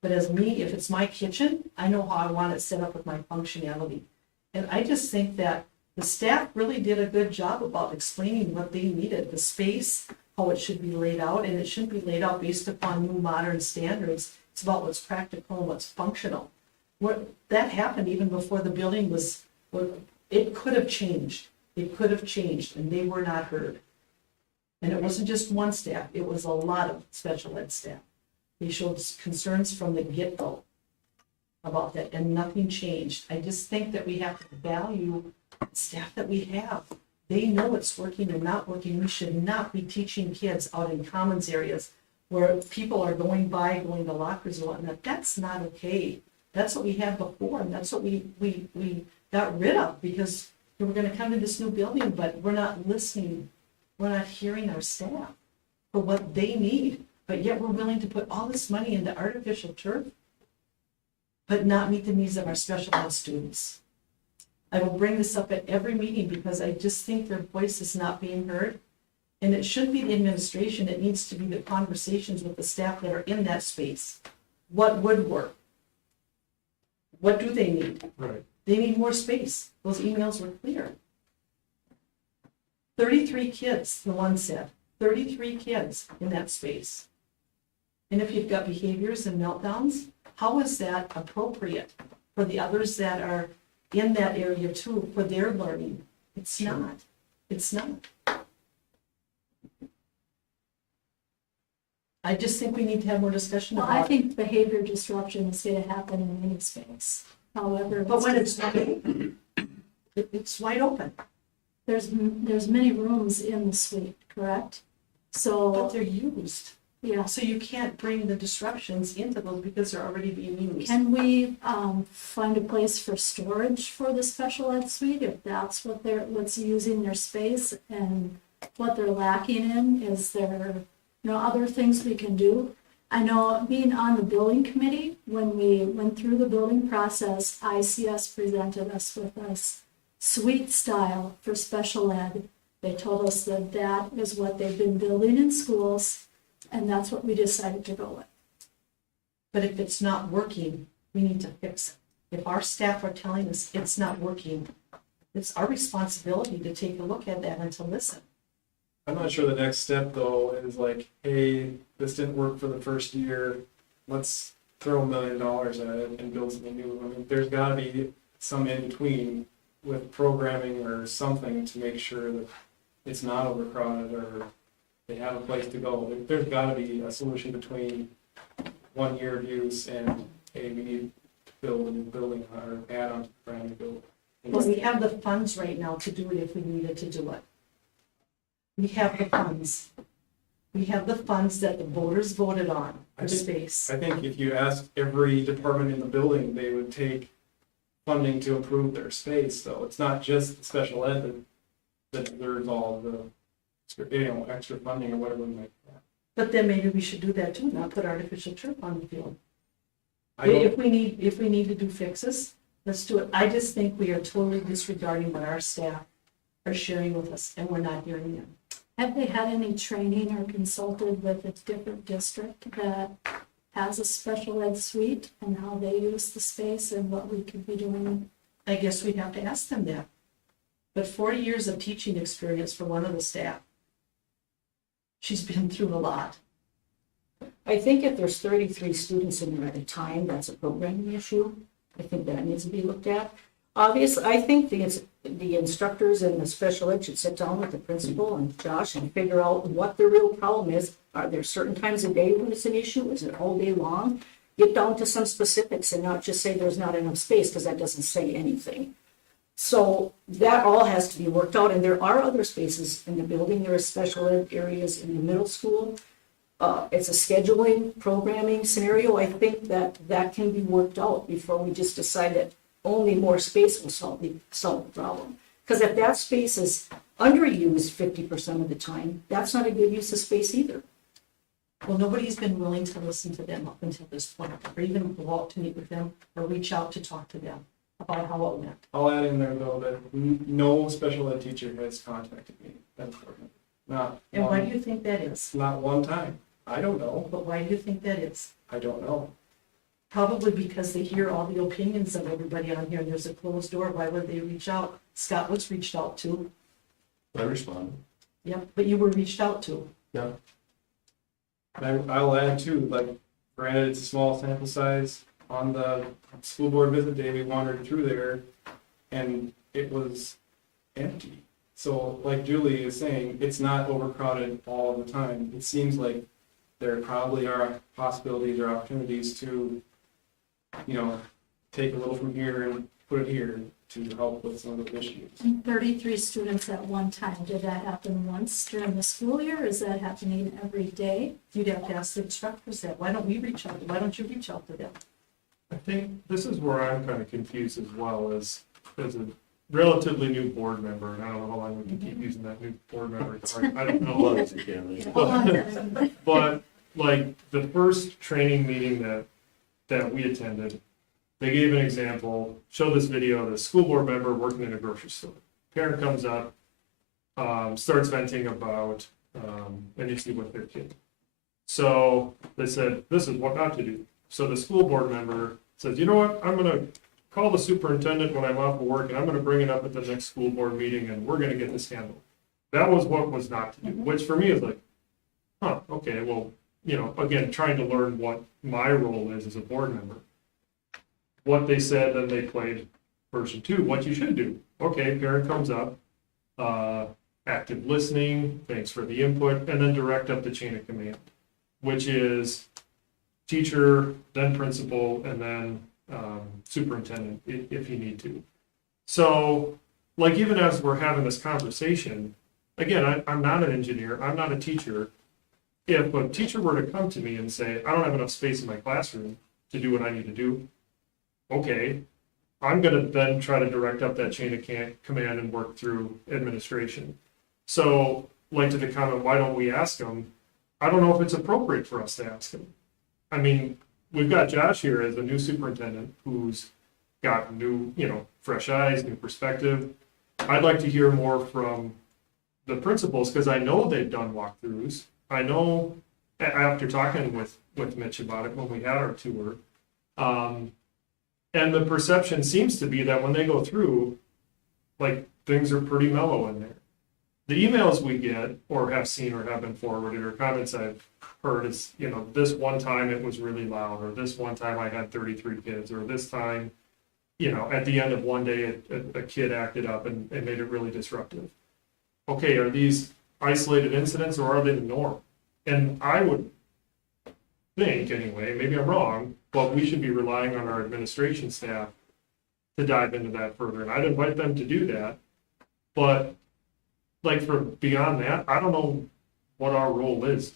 But as me, if it's my kitchen, I know how I want it set up with my functionality. And I just think that the staff really did a good job about explaining what they needed, the space, how it should be laid out, and it shouldn't be laid out based upon new modern standards. It's about what's practical and what's functional. That happened even before the building it could have changed. It could have changed, and they were not heard. And it wasn't just one staff, it was a lot of special ed staff. They showed concerns from the get-go about that, and nothing changed. I just think that we have to value the staff that we have. They know what's working and not working. We should not be teaching kids out in commons areas where people are going to lockers and whatnot. That's not okay. That's what we had before, and that's what we got rid of, because we were gonna come to this new building, but we're not listening. We're not hearing our staff for what they need, but yet we're willing to put all this money into artificial turf, but not meet the needs of our special ed students. I will bring this up at every meeting because I just think their voice is not being heard. And it shouldn't be the administration, it needs to be the conversations with the staff that are in that space. What would work? What do they need? Right. They need more space. Those emails were clear. 33 kids, the one said, 33 kids in that space. And if you've got behaviors and meltdowns, how is that appropriate for the others that are in that area too, for their learning? It's not. It's not. I just think we need to have more discussion Well, about. I think behavior disruption is gonna happen in any space, however. But when it's not, it's wide open. There's many rooms in the suite, correct? But So, they're used. yeah, So you can't bring the disruptions into those because they're already being used. can we, find a place for storage for the special ed suite, if that's what's using their space and what they're lacking in, is there, other things we can do? I know, being on the building committee, when we went through the building process, ICS presented us with this suite style for special ed. They told us that that is what they've been building in schools, and that's what we decided to go with. But if it's not working, we need to fix it. If our staff are telling us it's not working, it's our responsibility to take a look at that and to listen. I'm not sure the next step though is like, hey, this didn't work for the first year, let's throw $1 million at it and build something new. I mean, there's gotta be some in between with programming or something to make sure that it's not overcrowded or they have a place to go. There's gotta be a solution between 1 year of use and, hey, we need to build a new building or add on to the brand new building. But we have the funds right now to do it if we needed to do it. We have the funds. We have the funds that the voters voted on for space. I think if you asked every department in the building, they would take funding to improve their space, though. It's not just the special ed that deserves all the extra funding or whatever we might have. But then maybe we should do that too, not put artificial turf on the field. I don't- If we need to do fixes, let's do it. I just think we are totally disregarding what our staff are sharing with us, and we're not hearing them. Have they had any training or consulted with a different district that has a special ed suite and how they use the space and what we could be doing? I guess we'd have to ask them that. But 40 years of teaching experience for one of the staff. She's been through a lot. I think if there's 33 students in there at a time, that's a programming issue. I think that needs to be looked at. Obviously, I think the instructors and the special ed should sit down with the principal and Josh and figure out what the real problem is. Are there certain times of day when it's an issue? Is it all day long? Get down to some specifics and not just say there's not enough space, because that doesn't say anything. So that all has to be worked out, and there are other spaces in the building. There are special ed areas in the middle school. It's a scheduling, programming scenario. I think that can be worked out before we just decide that only more space will solve the problem. Because if that space is underused 50% of the time, that's not a good use of space either. Well, nobody's been willing to listen to them up until this point, or even go out to meet with them or reach out to talk to them about how it went. I'll add in there though that no special ed teacher has contacted me, unfortunately. Not And why one, do you think that is? not one time. I don't know. But why do you think that is? I don't know. Probably because they hear all the opinions of everybody on here, and there's a closed door. Why would they reach out? Scott was reached out to. I responded. Yep, but you were reached out to. Yeah. I'll add too, like, granted, it's a small sample size. On the school board visit day, we wandered through there and it was empty. So like Julie is saying, it's not overcrowded all the time. It seems like there probably are possibilities or opportunities to, take a little from here and put it here to help with some of the issues. And 33 students at one time, did that happen once during the school year, or is that happening every day? You'd have to ask the instructors that. Why don't we reach out? Why don't you reach out to them? I think this is where I'm kind of confused as well as a relatively new board member, and I don't know how long we can keep using that new board member card. I don't know. But like the first training meeting that we attended, they gave an example, showed this video of a school board member working in a grocery store. Parent comes up, starts venting about an issue with their kid. So they said, this is what not to do. So the school board member says, you know what, I'm going to call the superintendent when I'm off of work, and I'm going to bring it up at the next school board meeting, and we're going to get this handled. That was what was not to do, which for me is like, okay, well, again, trying to learn what my role is as a board member. What they said, then they played version 2, what you should do. Okay, parent comes up, active listening, thanks for the input, and then direct up the chain of command. which is teacher, then principal, and then superintendent if you need to. So, like, even as we're having this conversation, again, I'm not an engineer, I'm not a teacher. If a teacher were to come to me and say, I don't have enough space in my classroom to do what I need to do, okay, I'm gonna then try to direct up that chain of command and work through administration. So, like to the comment, why don't we ask them? I don't know if it's appropriate for us to ask them. I mean, we've got Josh here as a new superintendent who's got new, fresh eyes, new perspective. I'd like to hear more from the principals because I know they've done walkthroughs. I know after talking with Mitch about it when we had our tour, and the perception seems to be that when they go through, like, things are pretty mellow in there. The emails we get or have seen or have been forwarded or comments I've heard is, this one time it was really loud, or this one time I had 33 kids, or this time, at the end of one day a kid acted up and made it really disruptive. Okay, are these isolated incidents or are they the norm? And I would think, anyway, maybe I'm wrong, but we should be relying on our administration staff to dive into that further. And I'd invite them to do that. But, like, for beyond that, I don't know what our role is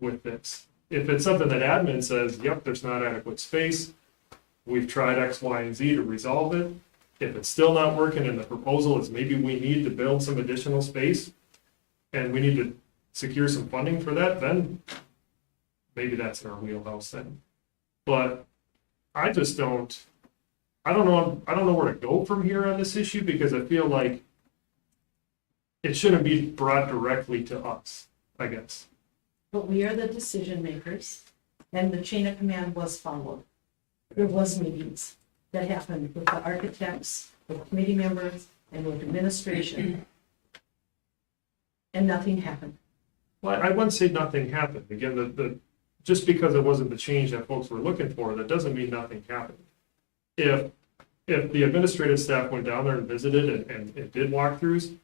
with this. If it's something that admin says, yep, there's not adequate space, we've tried X, Y, and Z to resolve it. If it's still not working and the proposal is maybe we need to build some additional space and we need to secure some funding for that, then maybe that's in our wheelhouse then. But I just don't know where to go from here on this issue because I feel like it shouldn't be brought directly to us, I guess. But we are the decision makers, and the chain of command was followed. There was meetings that happened with the architects, with committee members, and with administration. And nothing happened. Well, I wouldn't say nothing happened. Again, just because it wasn't the change that folks were looking for, that doesn't mean nothing happened. If the administrative staff went down there and visited and did walkthroughs,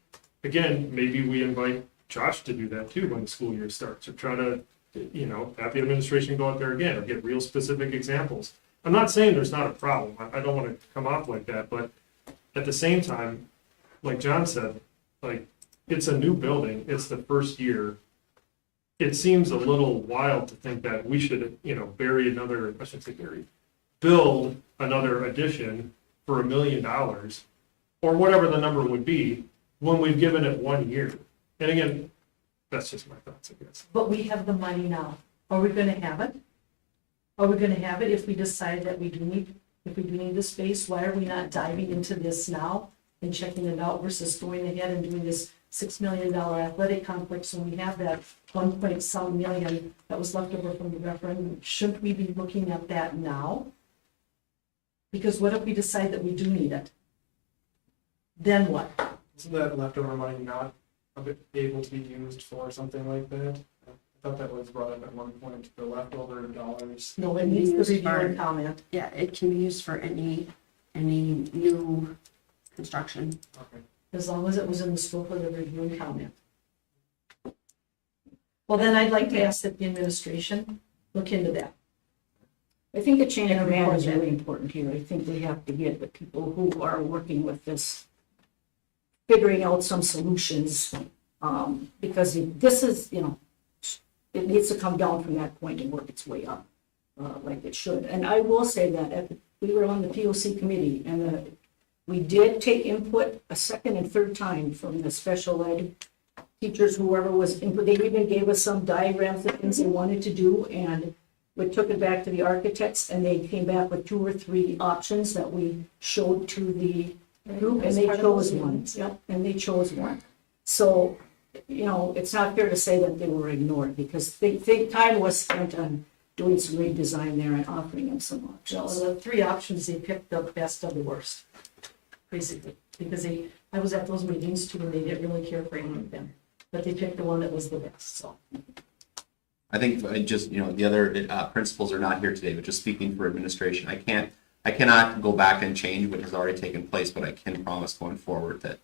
again, maybe we invite Josh to do that too when the school year starts, or try to, have the administration go out there again, or get real specific examples. I'm not saying there's not a problem. I don't want to come off like that, but at the same time, like John said, like, it's a new building, it's the first year. It seems a little wild to think that we should, build another addition for $1 million, or whatever the number would be, when we've given it 1 year. And again, that's just my thoughts, I guess. But we have the money now. Are we gonna have it? Are we gonna have it if we decide that we do need the space? Why are we not diving into this now and checking it out versus going ahead and doing this $6 million athletic complex when we have that 1.7 million that was left over from the referendum? Shouldn't we be looking at that now? Because what if we decide that we do need it? Then what? Isn't that leftover money not able to be used for something like that? I thought that was brought up at one point, the leftover dollars. No, it needs to review and comment. Yeah, it can be used for any new construction. Okay. As long as it was in the scope of the review and comment. Well, then I'd like to ask that the administration look into that. I think the chain of command is really important here. I think we have to get the people who are working with this figuring out some solutions, because this is, it needs to come down from that point and work its way up, like it should. And I will say that we were on the POC committee, and we did take input a second and third time from the special ed teachers, whoever was input. They even gave us some diagrams of things they wanted to do, and we took it back to the architects, and they came back with 2 or 3 options that we showed to the group, and they chose one. Yep, and they chose one. So, it's not fair to say that they were ignored, because time was spent on doing some redesign there and offering them some options. So the 3 options, they picked the best of the worst, basically, because I was at those meetings too, and they didn't really care for any of them, but they picked the one that was the best, so. I think the other principals are not here today, but just speaking for administration, I cannot go back and change what has already taken place, but I can promise going forward that,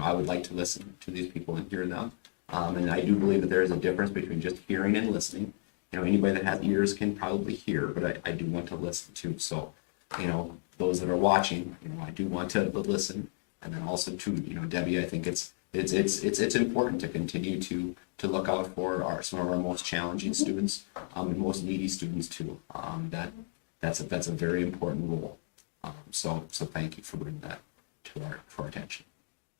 I would like to listen to these people and hear them. And I do believe that there is a difference between just hearing and listening. anybody that has ears can probably hear, but I do want to listen too. So, those that are watching, I do want to listen. And then also too, Debbie, I think it's important to continue to look out for some of our most challenging students, and most needy students too. That's a very important role. So thank you for bringing that to our attention.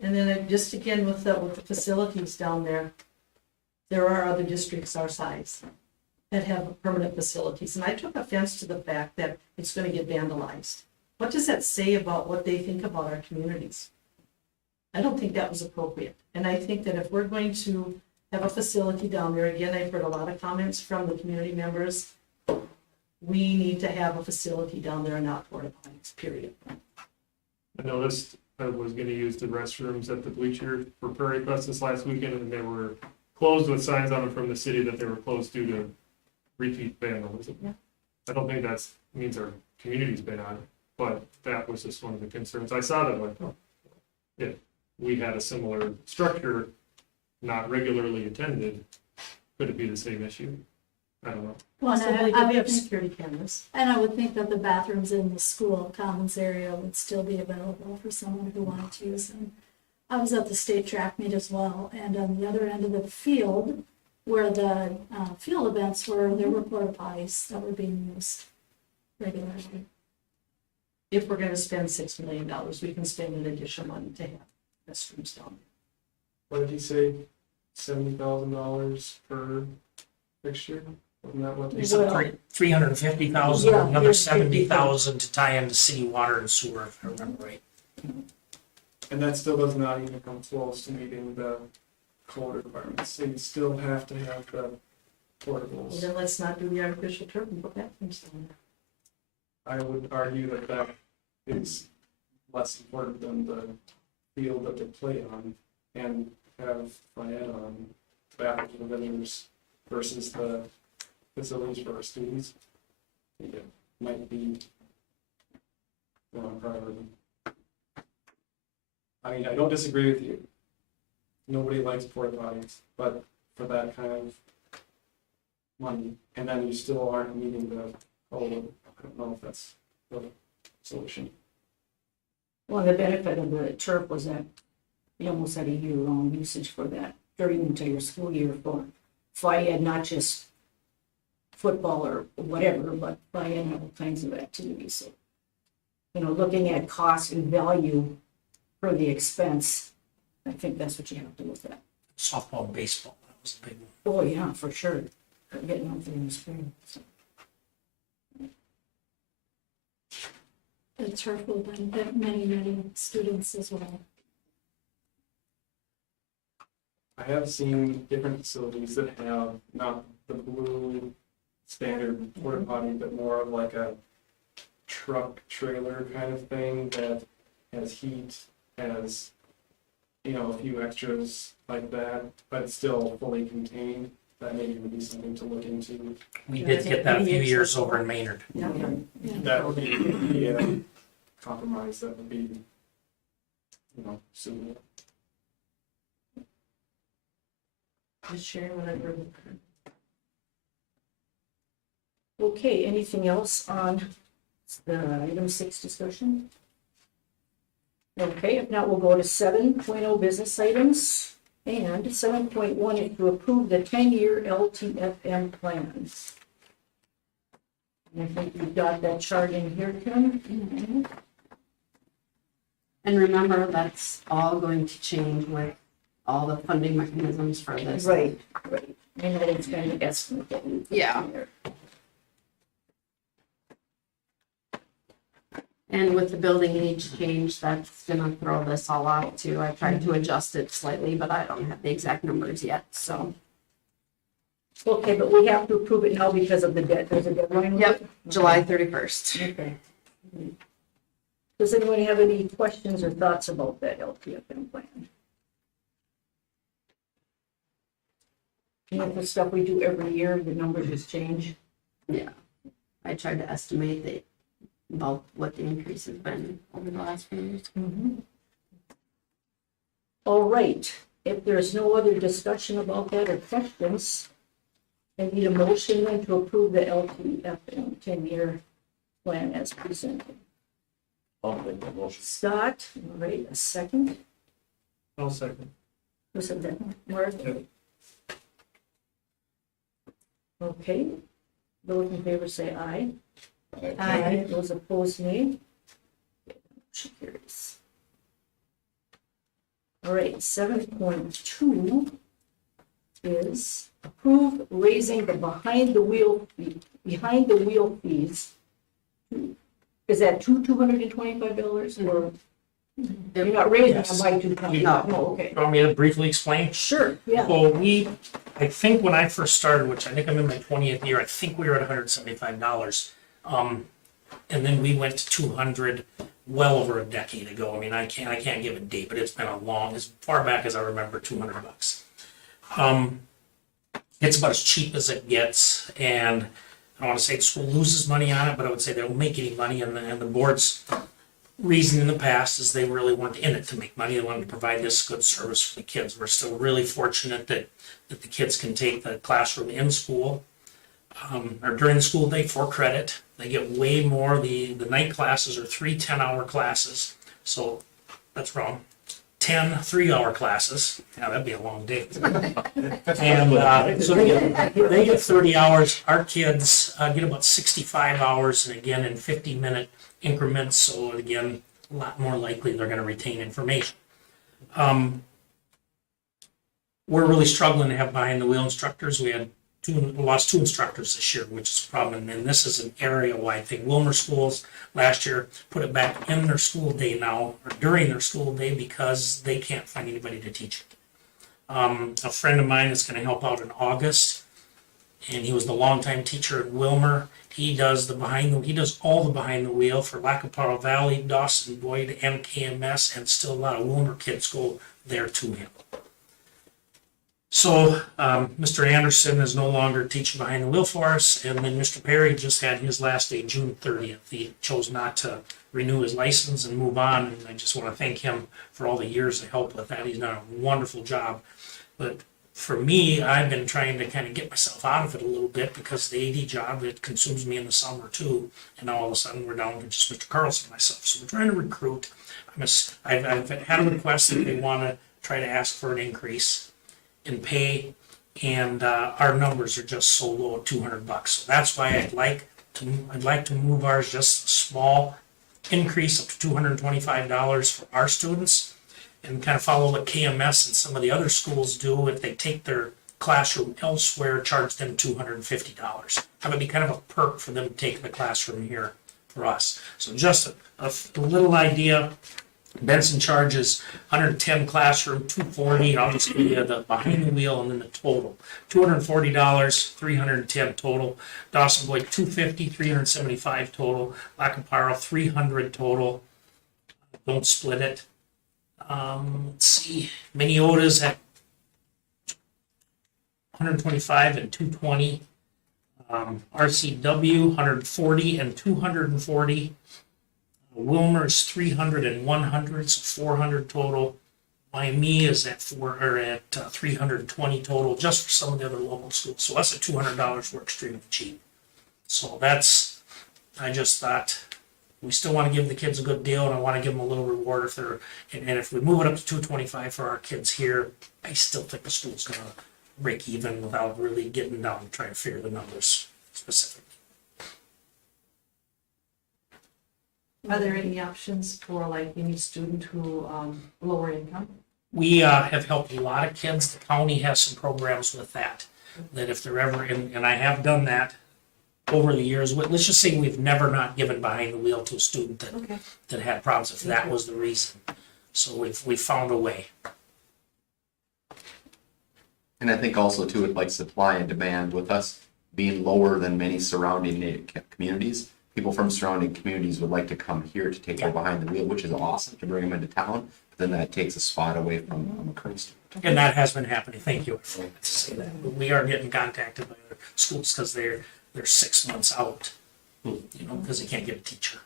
And then just again with the facilities down there, there are other districts our size that have permanent facilities. And I took offense to the fact that it's going to get vandalized. What does that say about what they think about our communities? I don't think that was appropriate. And I think that if we're going to have a facility down there, again, I've heard a lot of comments from the community members. We need to have a facility down there and not porta potties, period. I noticed I was gonna use the restrooms at the bleacher for Prairie Fest this last weekend, and they were closed with signs on them from the city that they were closed due to repeat vandalism. Yeah. I don't think that means our community's bad, but that was just one of the concerns. I saw that, like, if we had a similar structure, not regularly attended, could it be the same issue? I don't know. Well, and Possibly, I we would have think- security cameras. And I would think that the bathrooms in the school commons area would still be available for someone who wanted to use them. I was at the state track meet as well, and on the other end of the field, where the field events were, there were porta potties that were being used regularly. If we're gonna spend $6 million, we can spend an additional money to have restrooms down What did he say? $70,000 per fixture? Wasn't that what they It's said? 350,000, Yeah, another 350,000. 70,000 to tie into city water and sewer, if I remember right. And that still does not even come close to meeting the code requirements. So you still have to have the there. Well, portables. then let's not do the artificial turf and put bathrooms down there. I would argue that that is less important than the field that they play on and have Fayette on bathrooms and vendors versus the facilities for our students. I think it might be one priority. I mean, I don't disagree with you. Nobody likes porta potties, but for that kind of money, and then you still aren't meeting the code, I don't know if that's the solution. Well, the benefit of the turf was that we almost had a year-round usage for that during the entire school year for Fayette, not just football or whatever, but Fayette and all kinds of activities. So, looking at cost and value for the expense, I think that's what you have to look at. Softball, and baseball, that was a big one. Oh, yeah, for sure. Getting out there in the spring. So. The turf will benefit many, many students as well. I have seen different facilities that have not the blue standard porta potty, but more of like a truck trailer kind of thing that has heat, has, a few extras like that, but still fully contained. That maybe would be something to look into. We did get that a few years over in Maynard. Yeah. That would be a compromise that would be, suitable. Just sharing what I've heard. Okay, anything else on the item 6 discussion? Okay, if not, we'll go to 7.0 business items. And 7.1 is to approve the 10-year LTFM plan. And I think we've got that chart in here, Kim. And remember, that's all going to change with all the funding mechanisms for this. Right. I know it's kind of estimate that we put Yeah. in there. And with the building age change, that's gonna throw this all off too. I tried to adjust it slightly, but I don't have the exact numbers yet, so. Okay, but we have to approve it now because of the debt. There's a deadline. with Yep, it? July 31st. Okay. Does anyone have any questions or thoughts about that LTFM plan? The stuff we do every year, the numbers just change. Yeah, I tried to estimate about what the increase has been over the last few years. All right, if there's no other discussion about that or questions, I need a motion then to approve the LTFM 10-year plan as presented. I'll make that motion. Scott, all right, a second. I'll second. Who said that? Mark? Okay. Those in favor say aye. Aye. Those opposed, nay. Motion carries. All right, 7.2 is approve raising the behind the wheel fees. Is that $225 or? You're not raising them by $225? No, okay. Want me to briefly explain? Sure, yeah. Well, I think when I first started, which I think I'm in my 20th year, I think we were at $175. And then we went to 200 well over a decade ago. I mean, I can't give a date, but it's been as far back as I remember, $200. It's about as cheap as it gets, and I don't want to say the school loses money on it, but I would say they don't make any money, and the board's reason in the past is they really weren't in it to make money. They wanted to provide this good service for the kids. We're still really fortunate that the kids can take the classroom in school or during the school day for credit. They get way more. The night classes are 3 10-hour classes. So that's wrong. 10 3-hour classes. Yeah, that'd be a long day. And so they get 30 hours. Our kids get about 65 hours, and again in 50-minute increments. So again, a lot more likely they're going to retain information. We're really struggling to have behind the wheel instructors. We lost 2 instructors this year, which is a problem. And this is an area-wide thing. Wilmer schools last year put it back in their school day now, or during their school day, because they can't find anybody to teach it. A friend of mine is going to help out in August, and he was the longtime teacher at Wilmer. He does all the behind the wheel for Lackapato Valley, Dawson, Boyd, and KMS, and still a lot of Wilmer kids go there to him. So Mr. Anderson is no longer teaching behind the wheel for us, and then Mr. Perry just had his last day June 30th. He chose not to renew his license and move on, and I just want to thank him for all the years of help with that. He's done a wonderful job. But for me, I've been trying to kind of get myself out of it a little bit because the AD job, it consumes me in the summer too, and now all of a sudden we're down to just Mr. Carlson and myself. So we're trying to recruit. I've had a request that they want to try to ask for an increase in pay, and our numbers are just so low at $200. So that's why I'd like to move ours just a small increase up to $225 for our students, and kind of follow what KMS and some of the other schools do. If they take their classroom elsewhere, charge them $250. That would be kind of a perk for them to take the classroom here for us. So just a little idea. Benson charges 110 classroom, 240. I'll just give you the behind the wheel and then the total. $240, 310 total. Dawson Boyd 250, 375 total. Lackapato 300 total. Don't split it. Let's see. Minneota's at 125 and 220. RCW 140 and 240. Wilmer's 300 and 100, so 400 total. Miami is at 320 total, just for some of the other local schools. So us at $200, we're extremely cheap. So I just thought we still want to give the kids a good deal, and I want to give them a little reward if they're, and if we move it up to $225 for our kids here, I still think the school's going to break even without really getting down and trying to figure the numbers specifically. Are there any options for like any student who lower income? We have helped a lot of kids. The county has some programs with that. That if they're ever in, and I have done that over the years. Let's just say we've never not given behind the wheel to a student that had problems. If that was the reason, so we've found a way. And I think also too, with like supply and demand, with us being lower than many surrounding communities, people from surrounding communities would like to come here to take their behind the wheel, which is awesome to bring them into town. But then that takes a spot away from a current student. And that has been happening. Thank you. I forgot to say that. We are getting contacted by other schools because they're 6 months out, because they can't get a teacher.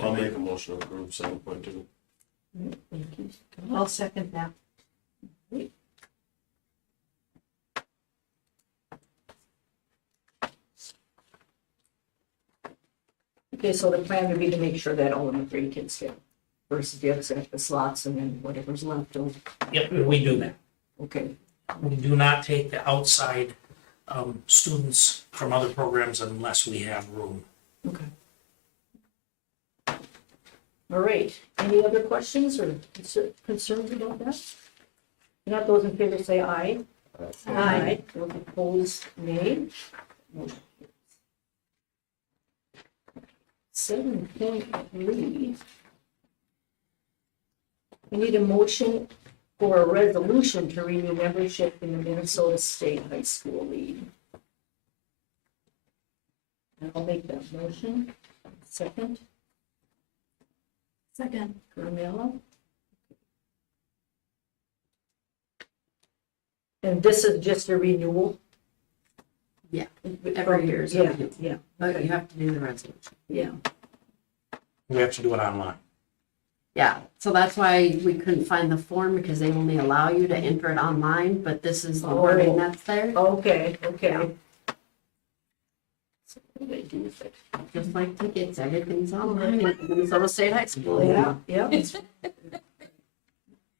I'll make a motion to approve 7.2. I'll second that. Okay, so the plan would be to make sure that all of the grade kids get first dibs at the slots and then whatever's left over. Yep, we do that. Okay, We do not take the outside students from other programs unless we have room. okay. All right, any other questions or concerns about that? If not, those in favor say aye. Aye. Those opposed, nay. 7.3. We need a motion for a resolution to renew membership in the Minnesota State High School League. And I'll make that motion. Second, Second. Carmella. And this is just a renewal? Yeah, every year is a Yeah, renewal. yeah. But you have to do the resolution. Yeah. We have to do it online. Yeah, so that's why we couldn't find the form because they only allow you to enter it online, but this is the wording that's there. Okay, okay. So what do they do with it? Just like tickets, everything's online at the Minnesota State High School. Yeah, yeah.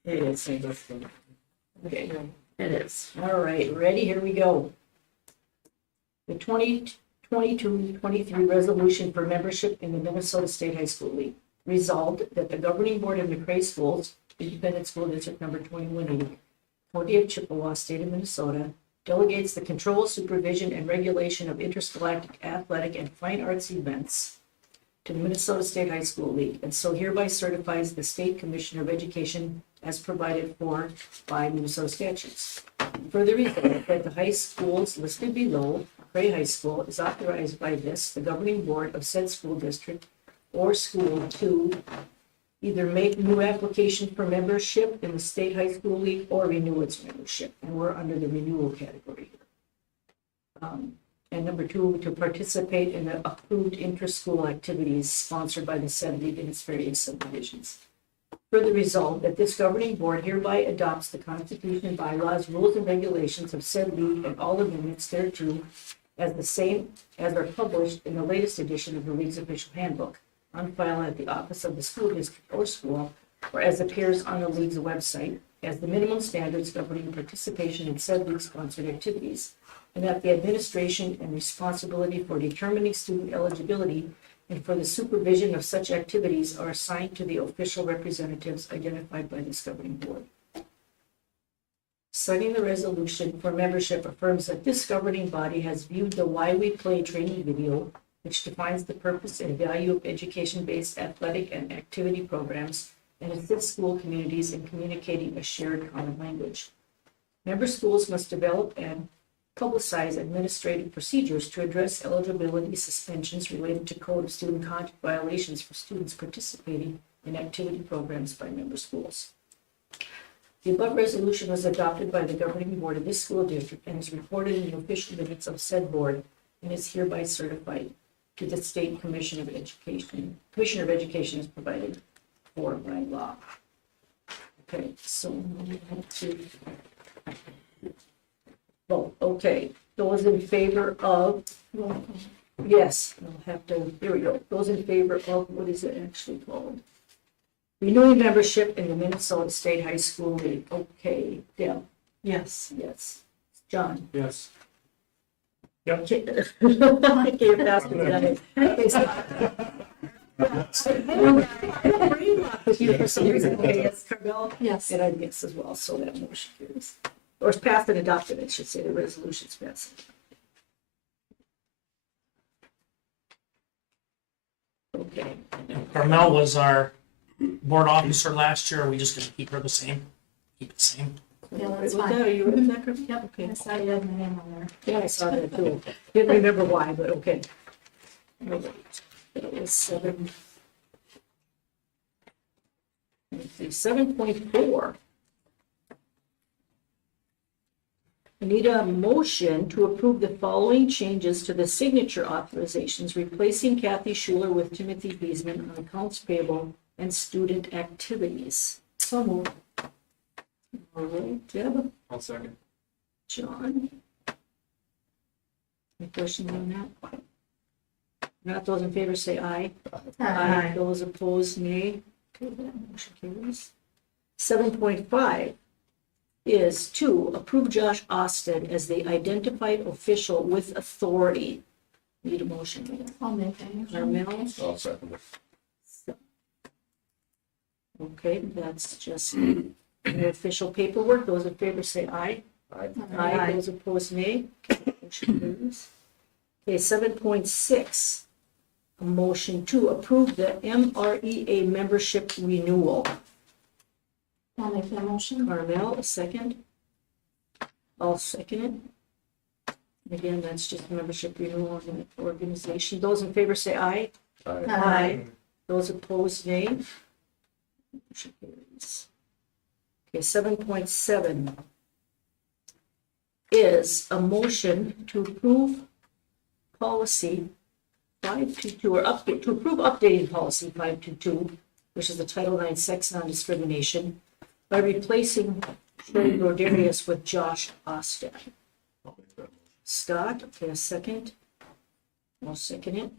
It is. Okay. It is. All right, ready? Here we go. The 2022-23 resolution for membership in the Minnesota State High School League. Resolved that the governing board of McRae Schools, Independent School District number 2180, County of Chippewa, State of Minnesota, delegates the control, supervision, and regulation of interscholastic athletic and fine arts events to the Minnesota State High School League, and so hereby certifies the State Commissioner of Education as provided for by Minnesota statutes. Further resolved that the high schools listed below, McRae High School, is authorized by this, the governing board of said school district or school, to either make new application for membership in the State High School League or renew its membership, and we're under the renewal category here. And number 2, to participate in the approved inter-school activities sponsored by the said league and its various subdivisions. Further resolved that this governing board hereby adopts the Constitution, bylaws, rules, and regulations of said league and all amendments thereto as the same as are published in the latest edition of the league's official handbook, on file at the office of the school district or school, or as appears on the league's website, as the minimum standards governing participation in said league-sponsored activities, and that the administration and responsibility for determining student eligibility and for the supervision of such activities are assigned to the official representatives identified by this governing board. Citing the resolution for membership affirms that this governing body has viewed the Why We Play training video, which defines the purpose and value of education-based athletic and activity programs and assists school communities in communicating a shared common language. Member schools must develop and publicize administrative procedures to address eligibility suspensions related to Code of Student Conduct violations for students participating in activity programs by member schools. The above resolution was adopted by the governing board of this school district and is recorded in the official minutes of said board and is hereby certified to the State Commission of Education. Commissioner of Education is provided for by law. Okay, so we have to vote. Okay, those in favor of, yes, I'll have to, here we go. Those in favor of, what is it actually called? Renewing membership in the Minnesota State High School League. Okay, Deb? Yes. Yes. John? Yes. Yep. Okay, faster than it. Okay, so- With you for some reason. Okay, yes, Carmella? Yes. And I yes as well, so that motion carries. Or it's passed and adopted, it should say, the resolution's passed. Okay. Carmel was our board officer last year. Are we just gonna keep her the same? Keep it the same? Yeah, that's Was fine. that, are you with that, Carmella? Yep, Okay. I saw you had my name on there. Yeah, I saw that too. Didn't remember why, but okay. All right. That was 7.4. I need a motion to approve the following changes to the signature authorizations, replacing Kathy Schuler with Timothy Beesman on accounts payable and student activities. So moved. All right, Deb? I'll second. John? Any questions on that? Not those in favor say aye. Aye. Those opposed, nay. Okay, that motion carries. 7.5 is to approve Josh Austin as the identified official with authority. Need a motion. I'll make that motion. Carmel, I'll second it. okay, that's just the official paperwork. Those in favor say aye. Aye. Those opposed, nay. Okay, motion carries. Okay, 7.6, a motion to approve the MREA membership renewal. I'll make that motion. Carmel, a second. I'll second it. Again, that's just membership renewal of an organization. Those in favor say aye. Aye. Those opposed, nay. Motion carries. Okay, 7.7 is a motion to approve policy 522, or update, to approve updating policy 522, which is the Title IX sex non-discrimination, by replacing Sherry Broderius with Josh Austin. Scott, okay, a second. I'll second it.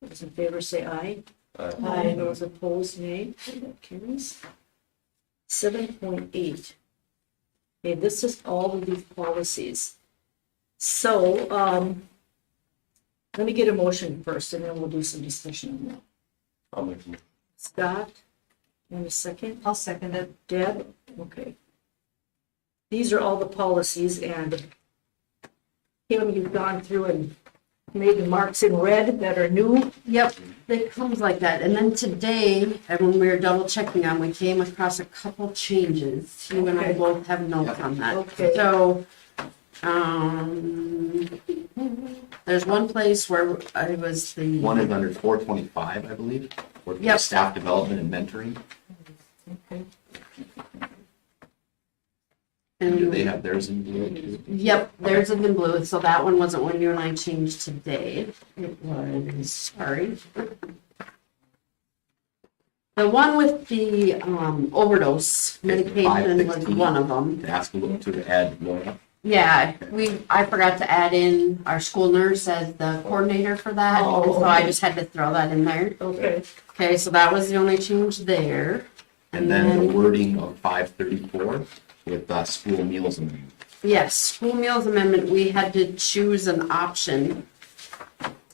Those in favor say aye. Aye. Those opposed, nay. That carries. 7.8. Okay, this is all of these policies. So, let me get a motion first, and then we'll do some discussion on that. I'll make a motion. Scott, and a second? I'll second it. Deb, okay. These are all the policies, and Kim, you've gone through and made the marks in red that are new. Yep, it comes like that. And then today, and when we were double checking on, we came across a couple changes. You and I Okay. both have notes on that. Okay. So, there's one place where I was the. One is under 425, I believe, for Yep. staff development and mentoring. Okay. Do they have theirs in blue too? Yep, theirs is in blue, so that one wasn't one you and I changed today. It was, sorry. The one with the overdose medication was one of them. To ask them to add Laura. Yeah, I forgot to add in our school nurse as the coordinator for that, Oh, so I okay. just had to throw that in there. Okay. Okay, so that was the only change there. And then the wording of 534 with school meals amendment. Yes, school meals amendment, we had to choose an option.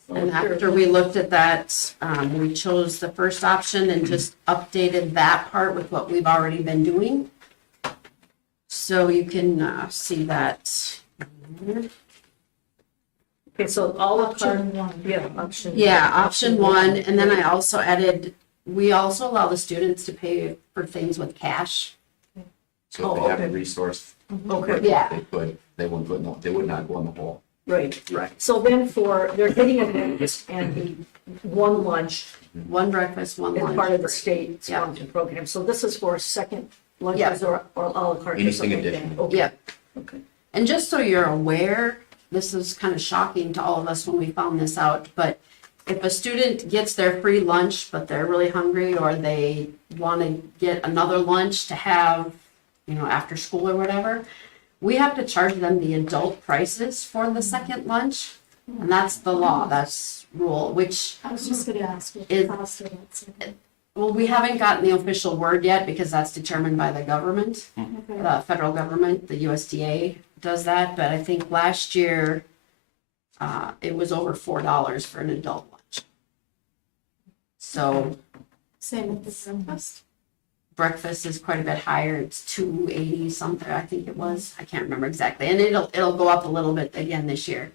And after we looked at that, we chose the first option and just updated that part with what we've already been doing. So you can see that. Okay, so all of Option one. Yeah, option. Yeah, option one, and then I also added, we also allow the students to pay for things with cash. So if they have a resource, Okay. Yeah. they could, they wouldn't go, they would not go in the hole. Right. So then they're getting a breakfast and the one lunch One breakfast, one as lunch. part of the state Yeah. sponsored program. So this is for second lunches Yeah. or a la carte or Anything something like that. additional. Okay. Yeah. Okay. And just so you're aware, this is kind of shocking to all of us when we found this out, but if a student gets their free lunch, but they're really hungry, or they want to get another lunch to have, after school or whatever, we have to charge them the adult prices for the second lunch. And that's the law, that's rule, which, I was just gonna ask what the Is- cost of that second. well, we haven't gotten the official word yet because that's determined by the government. Okay. The federal government, the USDA does that, but I think last year, it was over $4 for an adult lunch. So Same with the breakfast. breakfast is quite a bit higher, it's $2.80 something, I think it was, I can't remember exactly, and it'll go up a little bit again this year.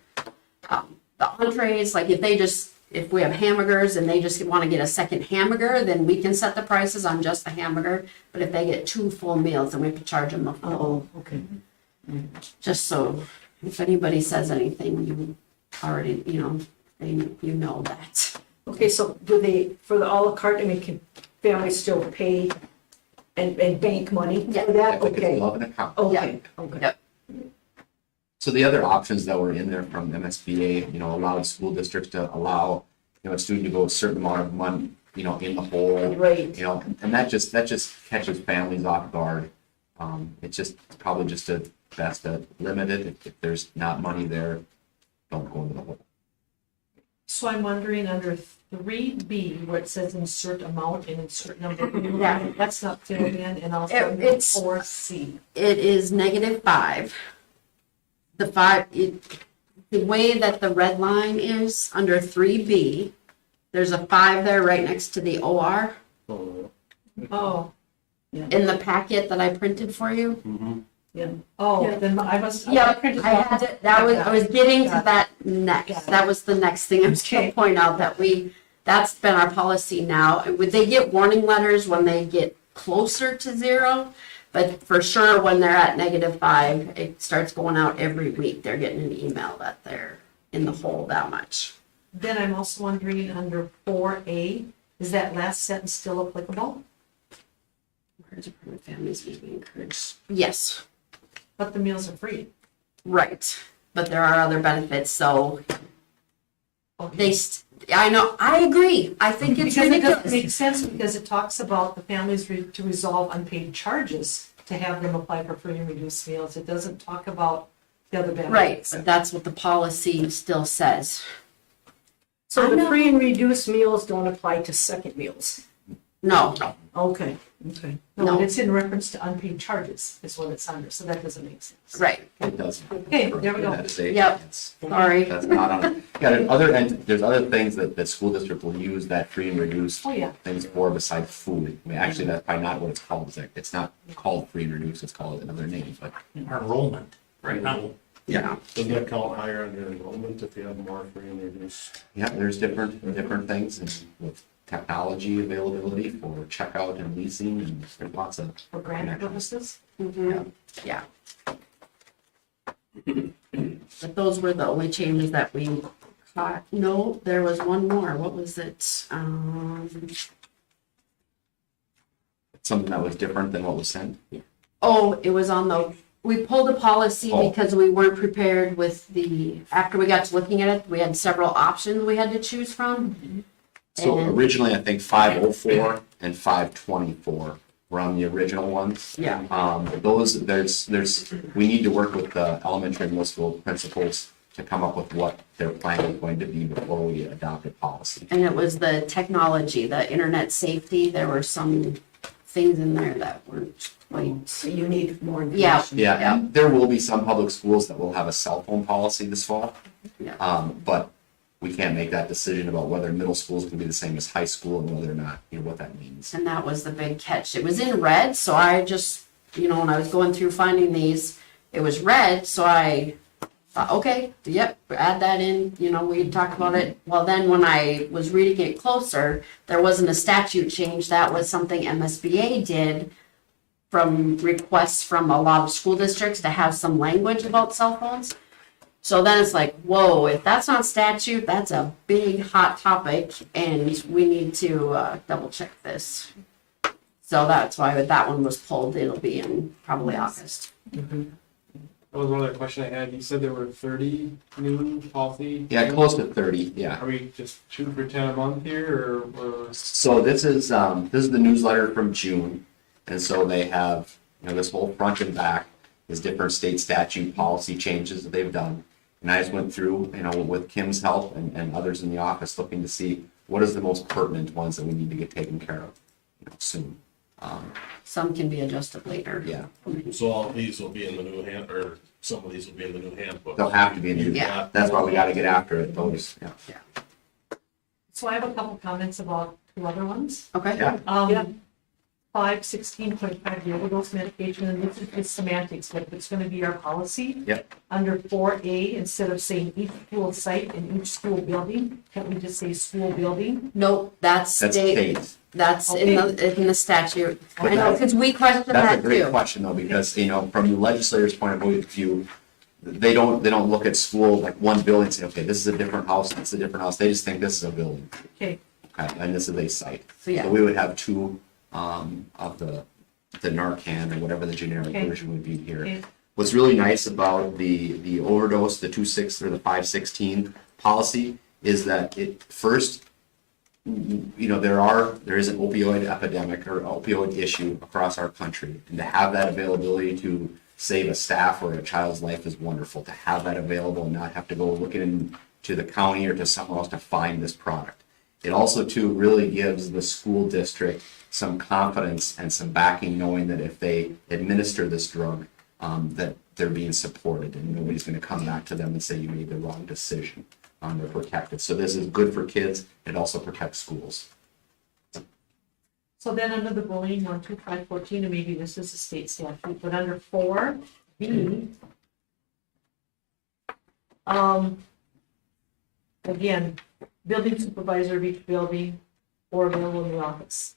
The entrees, like if we have hamburgers and they just want to get a second hamburger, then we can set the prices on just the hamburger, but if they get 2 full meals, then we have to charge them a full. Oh, okay. Just so, if anybody says anything, you already, you know that. Okay, so do they, for the à la carte, can families still pay and bank money for that? Like a Okay. glove and account. Okay, okay. Yep. So the other options that were in there from MSBA, allowed school districts to allow, a student to go a certain amount of money, in the hole. Right. And that just catches families off guard. It's probably just best to limit it. If there's not money there, don't go into the hole. So I'm wondering under 3B, where it says insert amount and insert number, Yeah. that's not filled in, and also It's- 4C. It is -5. The way that the red line is under 3B, there's a 5 there right next to the OR Oh, in the packet that I printed for you. yeah. Oh, then I was. Yep, printed I had it, I was getting to that next, that was the next thing I was gonna point out, that's been our policy now. Would they get warning letters when they get closer to 0? But for sure, when they're at -5, it starts going out every week, they're getting an email that they're in the hole that much. Then I'm also wondering under 4A, is that last sentence still applicable? Families may be encouraged. Yes. But the meals are free. Right, but there are other benefits, so I know, I agree, I think it's Because it doesn't ridiculous. make sense, because it talks about the families to resolve unpaid charges to have them apply for free and reduced meals. It doesn't talk about the other benefits. Right, but that's what the policy still says. So I the know. free and reduced meals don't apply to second meals? No. Okay, okay. No, No. but it's in reference to unpaid charges is what it's under, so that doesn't make sense. Right. It doesn't. Okay, there we go. That is a- Yep. it's- Sorry. That's not on, there's other things that school district will use that free and reduced Oh, yeah. things for besides food. I mean, actually, that's probably not what it's called. It's not called free and reduced, it's called another name, but. Our enrollment right now. Yeah. Doesn't that count higher under enrollment if you have more free and reduced? Yeah, there's different things and with technology availability for checkout and leasing and there's lots of. For grant purposes? Yeah. But those were the only changes that we caught. No, there was one more. What was it? Something that was different than what was sent. Oh, it was on we pulled a policy Oh. because we weren't prepared with after we got to looking at it, we had several options we had to choose from. So And- originally, I think 504 and 524 were on the original ones. Yeah. Those, we need to work with the elementary and middle school principals to come up with what their plan is going to be before we adopt a policy. And it was the technology, the internet safety. There were some things in there that weren't quite. So you need more Yeah. information. Yeah, and there will be some public schools that will have a cell phone policy this fall. Yeah. But we can't make that decision about whether middle school is going to be the same as high school and whether or not, what that means. And that was the big catch. It was in red, so I just, when I was going through finding these, it was red, so I thought, okay, yep, add that in, we had talked about it. Well, then when I was reading it closer, there wasn't a statute change. That was something MSBA did from requests from a lot of school districts to have some language about cell phones. So then it's like, whoa, if that's not statute, that's a big hot topic and we need to double check this. So that's why that one was pulled. It'll be in probably August. That was one other question I had. You said there were 30 new policy. Yeah, close to 30, yeah. Are we just shooting for 10 a month here or? So this is the newsletter from June. And so they have, this whole front and back is different state statute policy changes that they've done. And I just went through, with Kim's help and others in the office looking to see what is the most pertinent ones that we need to get taken care of, soon. Some can be adjusted later. Yeah. So all these will be in the new or some of these will be in the new handbook. They'll have to be in the, Yeah. that's why we gotta get after it, those, yeah. So I have a couple comments about two other ones. Okay. Yeah. 516.5, the overdose medication, and this is just semantics, but it's gonna be our policy. Yep. Under 4A, instead of saying each school site and each school building, can't we just say school building? Nope, that's That's state. state. That's in the statute. I know, because we questioned That's a that great too. question though, because, from the legislator's point of view, they don't look at school like one building and say, okay, this is a different house, this is a different house. They just think this is a building. Okay. Okay, and this is a site. So, yeah. So we would have two, of the Narcan or whatever the generic Okay. version would be here. Okay. What's really nice about the overdose, the 2.6 or the 516 policy is that it first, there is an opioid epidemic or opioid issue across our country, and to have that availability to save a staff or a child's life is wonderful. To have that available and not have to go looking into to the county or to someone else to find this product. It also too really gives the school district some confidence and some backing, knowing that if they administer this drug, that they're being supported and nobody's going to come back to them and say you made the wrong decision. They're protected. So this is good for kids. It also protects schools. So then under the bullying, 1, 2, 5, 14, and maybe this is a state statute, but under 4B, again, building supervisor of each building or available in the office.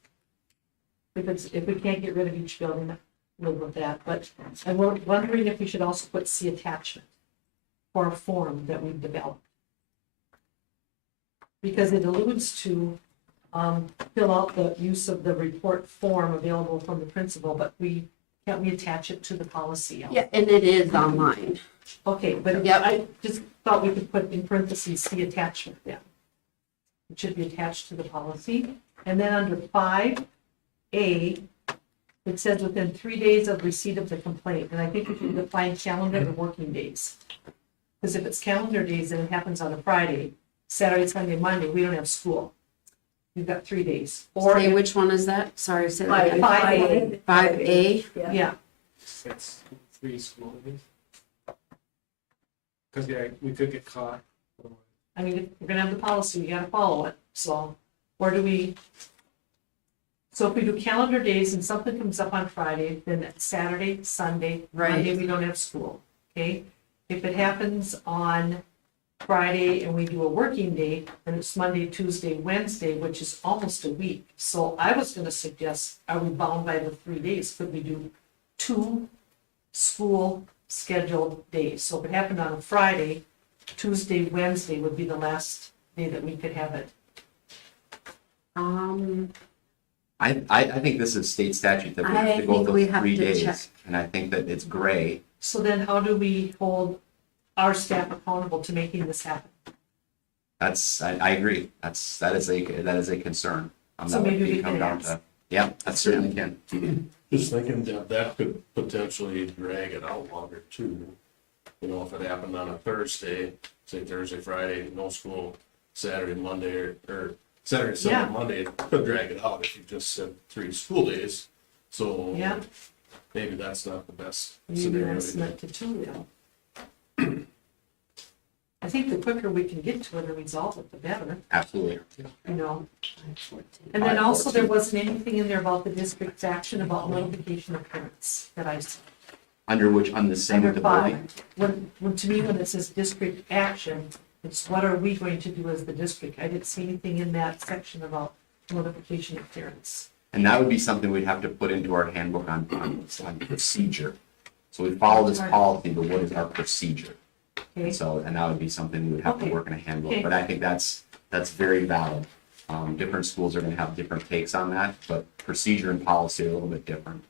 If we can't get rid of each building, live with that, but I'm wondering if we should also put C attachment for a form that we've developed. Because it alludes to fill out the use of the report form available from the principal, but can't we attach it to the policy? Yeah, and it is online. Okay, but Yep. I just thought we could put in parentheses C attachment then. It should be attached to the policy. And then under 5A, it says within 3 days of receipt of the complaint, and I think we should define calendar or working days. Because if it's calendar days and it happens on a Friday, Saturday, Sunday, Monday, we don't have school. You've got 3 days. Say which one is that? Sorry, say that again. 5A. 5A? Yeah. It's 3 school days. Because, yeah, we could get caught. I mean, if we're gonna have the policy, we gotta follow it, so, where do we? So if we do calendar days and something comes up on Friday, then it's Saturday, Sunday, Right. Monday, we don't have school, okay? If it happens on Friday and we do a working day, then it's Monday, Tuesday, Wednesday, which is almost a week. So I was gonna suggest, are we bound by the 3 days? Could we do 2 school scheduled days? So if it happened on a Friday, Tuesday, Wednesday would be the last day that we could have it. I think this is state statute that we have to go with 3 days. And I think that it's gray. So then how do we hold our staff accountable to making this happen? I agree. That is a concern. So That would maybe be we come can down ask. to- Yeah, that certainly can. Just thinking that could potentially drag it out longer too. You know, if it happened on a Thursday, say Thursday, Friday, no school, Saturday, Monday, or Saturday, Sunday, Yeah. Monday, it could drag it out if you just said 3 school days. So Yeah. maybe that's not the best Maybe scenario. that's meant to 2 then. I think the quicker we can get to it and resolve it, the better, Absolutely. you know? And then also there wasn't anything in there about the district's action about notification of parents that I saw. On the same Under with the bullying. 5, when to me, when it says district action, it's what are we going to do as the district? I didn't see anything in that section about notification of parents. And that would be something we'd have to put into our handbook on procedure. So we follow this policy, but what is our procedure? Okay. And that would be something we would have to Okay. work in a handbook, Okay. but I think that's very valid. Different schools are gonna have different takes on that, but procedure and policy are a little bit different.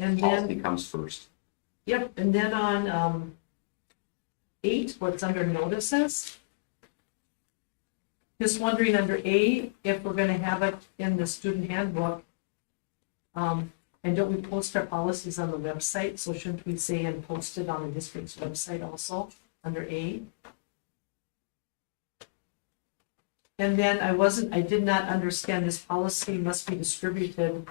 And Policy then, comes first. yep, and then on 8, what's under notices? Just wondering under A, if we're gonna have it in the student handbook. And don't we post our policies on the website, so shouldn't we say and post it on the district's website also, under A? And then I did not understand this policy must be distributed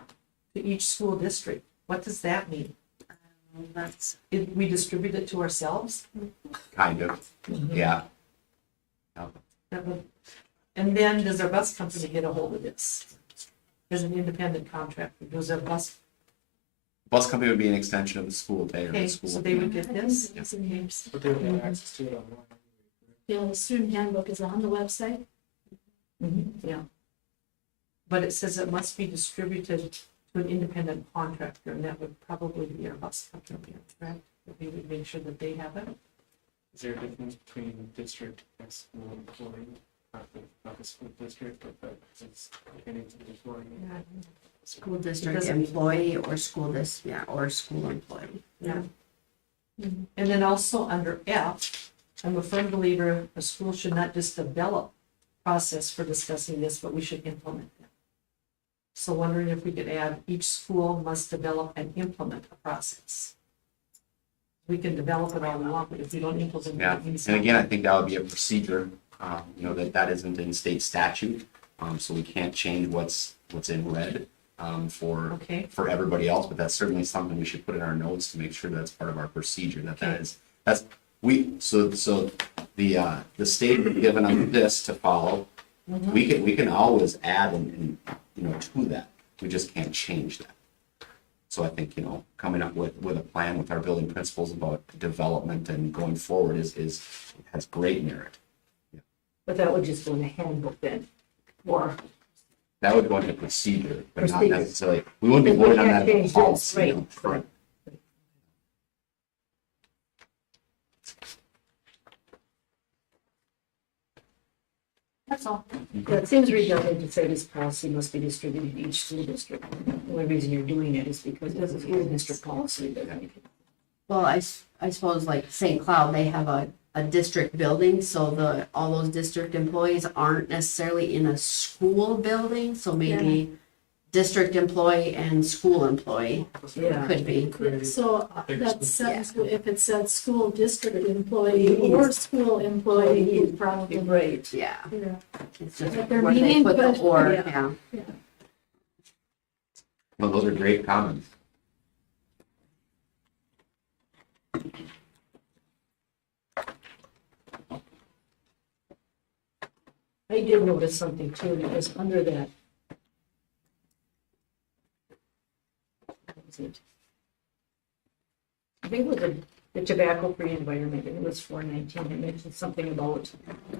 to each school district. What does that mean? We distribute it to ourselves? Kind of, yeah. And then does our bus company get a hold of this? As an independent contractor, does our bus, Bus company would be an extension of the school day or okay, the school. so they would get this? But they would have access to it online. Yeah, the student handbook is on the website. Yeah. But it says it must be distributed to an independent contractor, and that would probably be our bus company, correct? That we would make sure that they have it. Is there a difference between district and school employee? Not the school district, but it's pertaining to the employee. School district Doesn't- employee or or school employee. Yeah. And then also under F, I'm a firm believer a school should not just develop process for discussing this, but we should implement it. So wondering if we could add, each school must develop and implement a process. we can develop it all we want, but if we don't implement Yeah, it, and again, I think that would be a procedure, that isn't in state statute. So we can't change what's in red, Okay. for everybody else, but that's certainly something we should put in our notes to make sure that's part of our procedure, that Okay. the state has given us this to follow. Mhm. We can always add and to that, we just can't change that. So I think, coming up with a plan with our building principles about development and going forward has great merit. But that would just go in the handbook then, or. That would go into procedure, but not Procedure. necessarily, we wouldn't be But we voting on can't that as change a this, policy. right, Correct. That's all. Yeah, it seems redundant to say this policy must be distributed to each school district. The only reason you're doing it is because it's a school district policy. Well, I suppose like St. Cloud, they have a district building, so all those district employees aren't necessarily in a school building, so maybe district employee and school employee Yeah. could be. So that says, if it said school district employee or school employee, you'd probably. Right. Yeah. Yeah. It's just But they're where they meaning, put the but- or, yeah. yeah. No, those are great comments. I did notice something too, because under that. What was it? I think it was the tobacco-free environment, and it was 419, it mentioned something about. It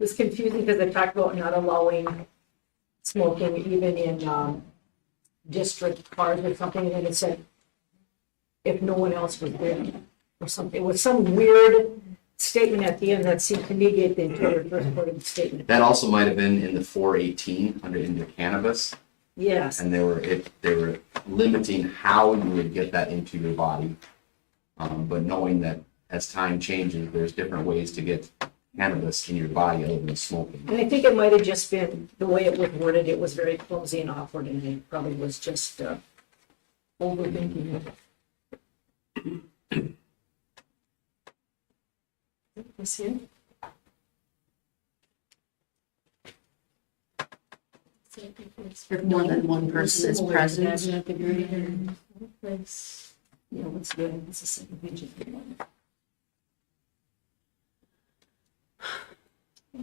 was confusing because it talked about not allowing smoking even in, district cars or something, and then it said, if no one else was there, or something, it was some weird statement at the end that seemed to negate the entire first part of the statement. That also might have been in the 418 into cannabis, Yes, and they were limiting how you would get that into your body. But knowing that as time changes, there's different ways to get cannabis in your body other than smoking. and I think it might have just been, the way it was worded, it was very clumsy and awkward, and it probably was just, overthinking it. This here? If more than one person is Similar to present. that at the very end. Place. Yeah, what's the, what's the second page of the one?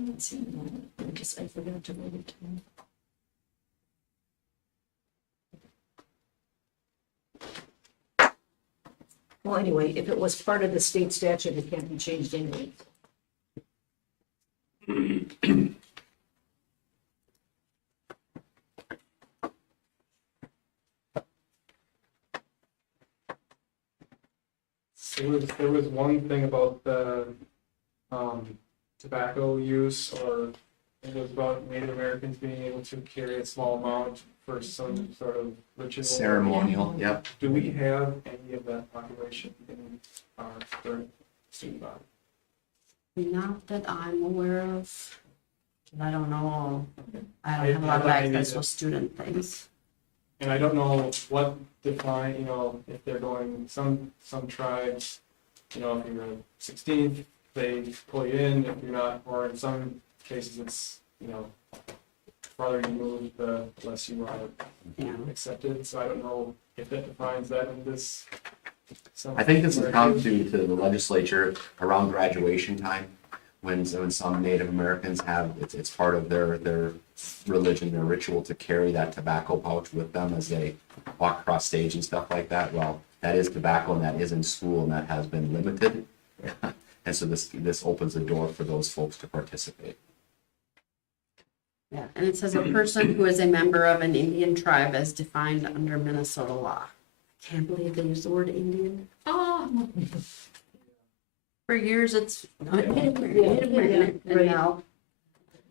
Let's see, I forgot to write it down. Well, anyway, if it was part of the state statute, it can't be changed anyway. There was one thing about the tobacco use, or it was about Native Americans being able to carry a small amount for some sort of ritual. Ceremonial, yep. Do we have any of that population in our current student body? Not that I'm aware of. I don't know. I don't have a lot of I thought maybe access that- with student things. And I don't know what define, if they're going, some tribes, if you're a 16th, they pull you in, if you're not, or in some cases, it's, the farther you move, the less you are accepted, so I don't know if that defines that in this. I think this has come to the legislature around graduation time, when some Native Americans have, it's part of their religion, their ritual to carry that tobacco pouch with them as they walk across stage and stuff like that. Well, that is tobacco and that is in school and that has been limited. And so this opens the door for those folks to participate. Yeah, and it says a person who is a member of an Indian tribe as defined under Minnesota law. Can't believe they use the word Indian. Oh. For years, it's Native American, and now.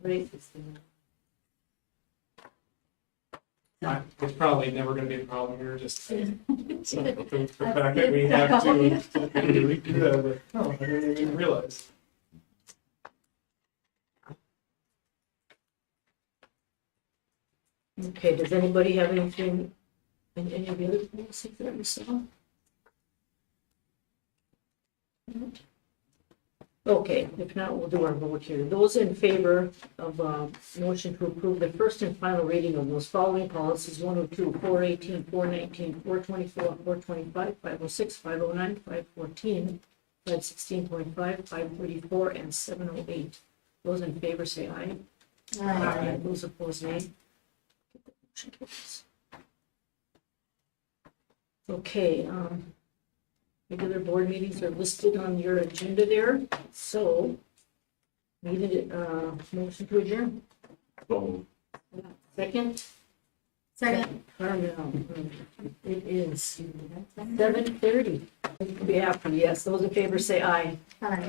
Right. It's probably never gonna be a problem here, just the fact that we have to do that, but, oh, I didn't even realize. Okay, does anybody have anything, any of the other policies that we saw? Okay, if not, we'll do our vote here. Those in favor of, motion to approve the first and final reading of those following policies, 102, 418, 419, 424, 425, 506, 509, 514, 516.5, 534, and 708. Those in favor say aye. Aye. Those opposed, nay. Motion carries. Okay, regular board meetings are listed on your agenda there, so needed, motion to adjourn. So, Second? Second. Carmel, it is 7:30. Yeah, yes, those in favor say aye. Aye.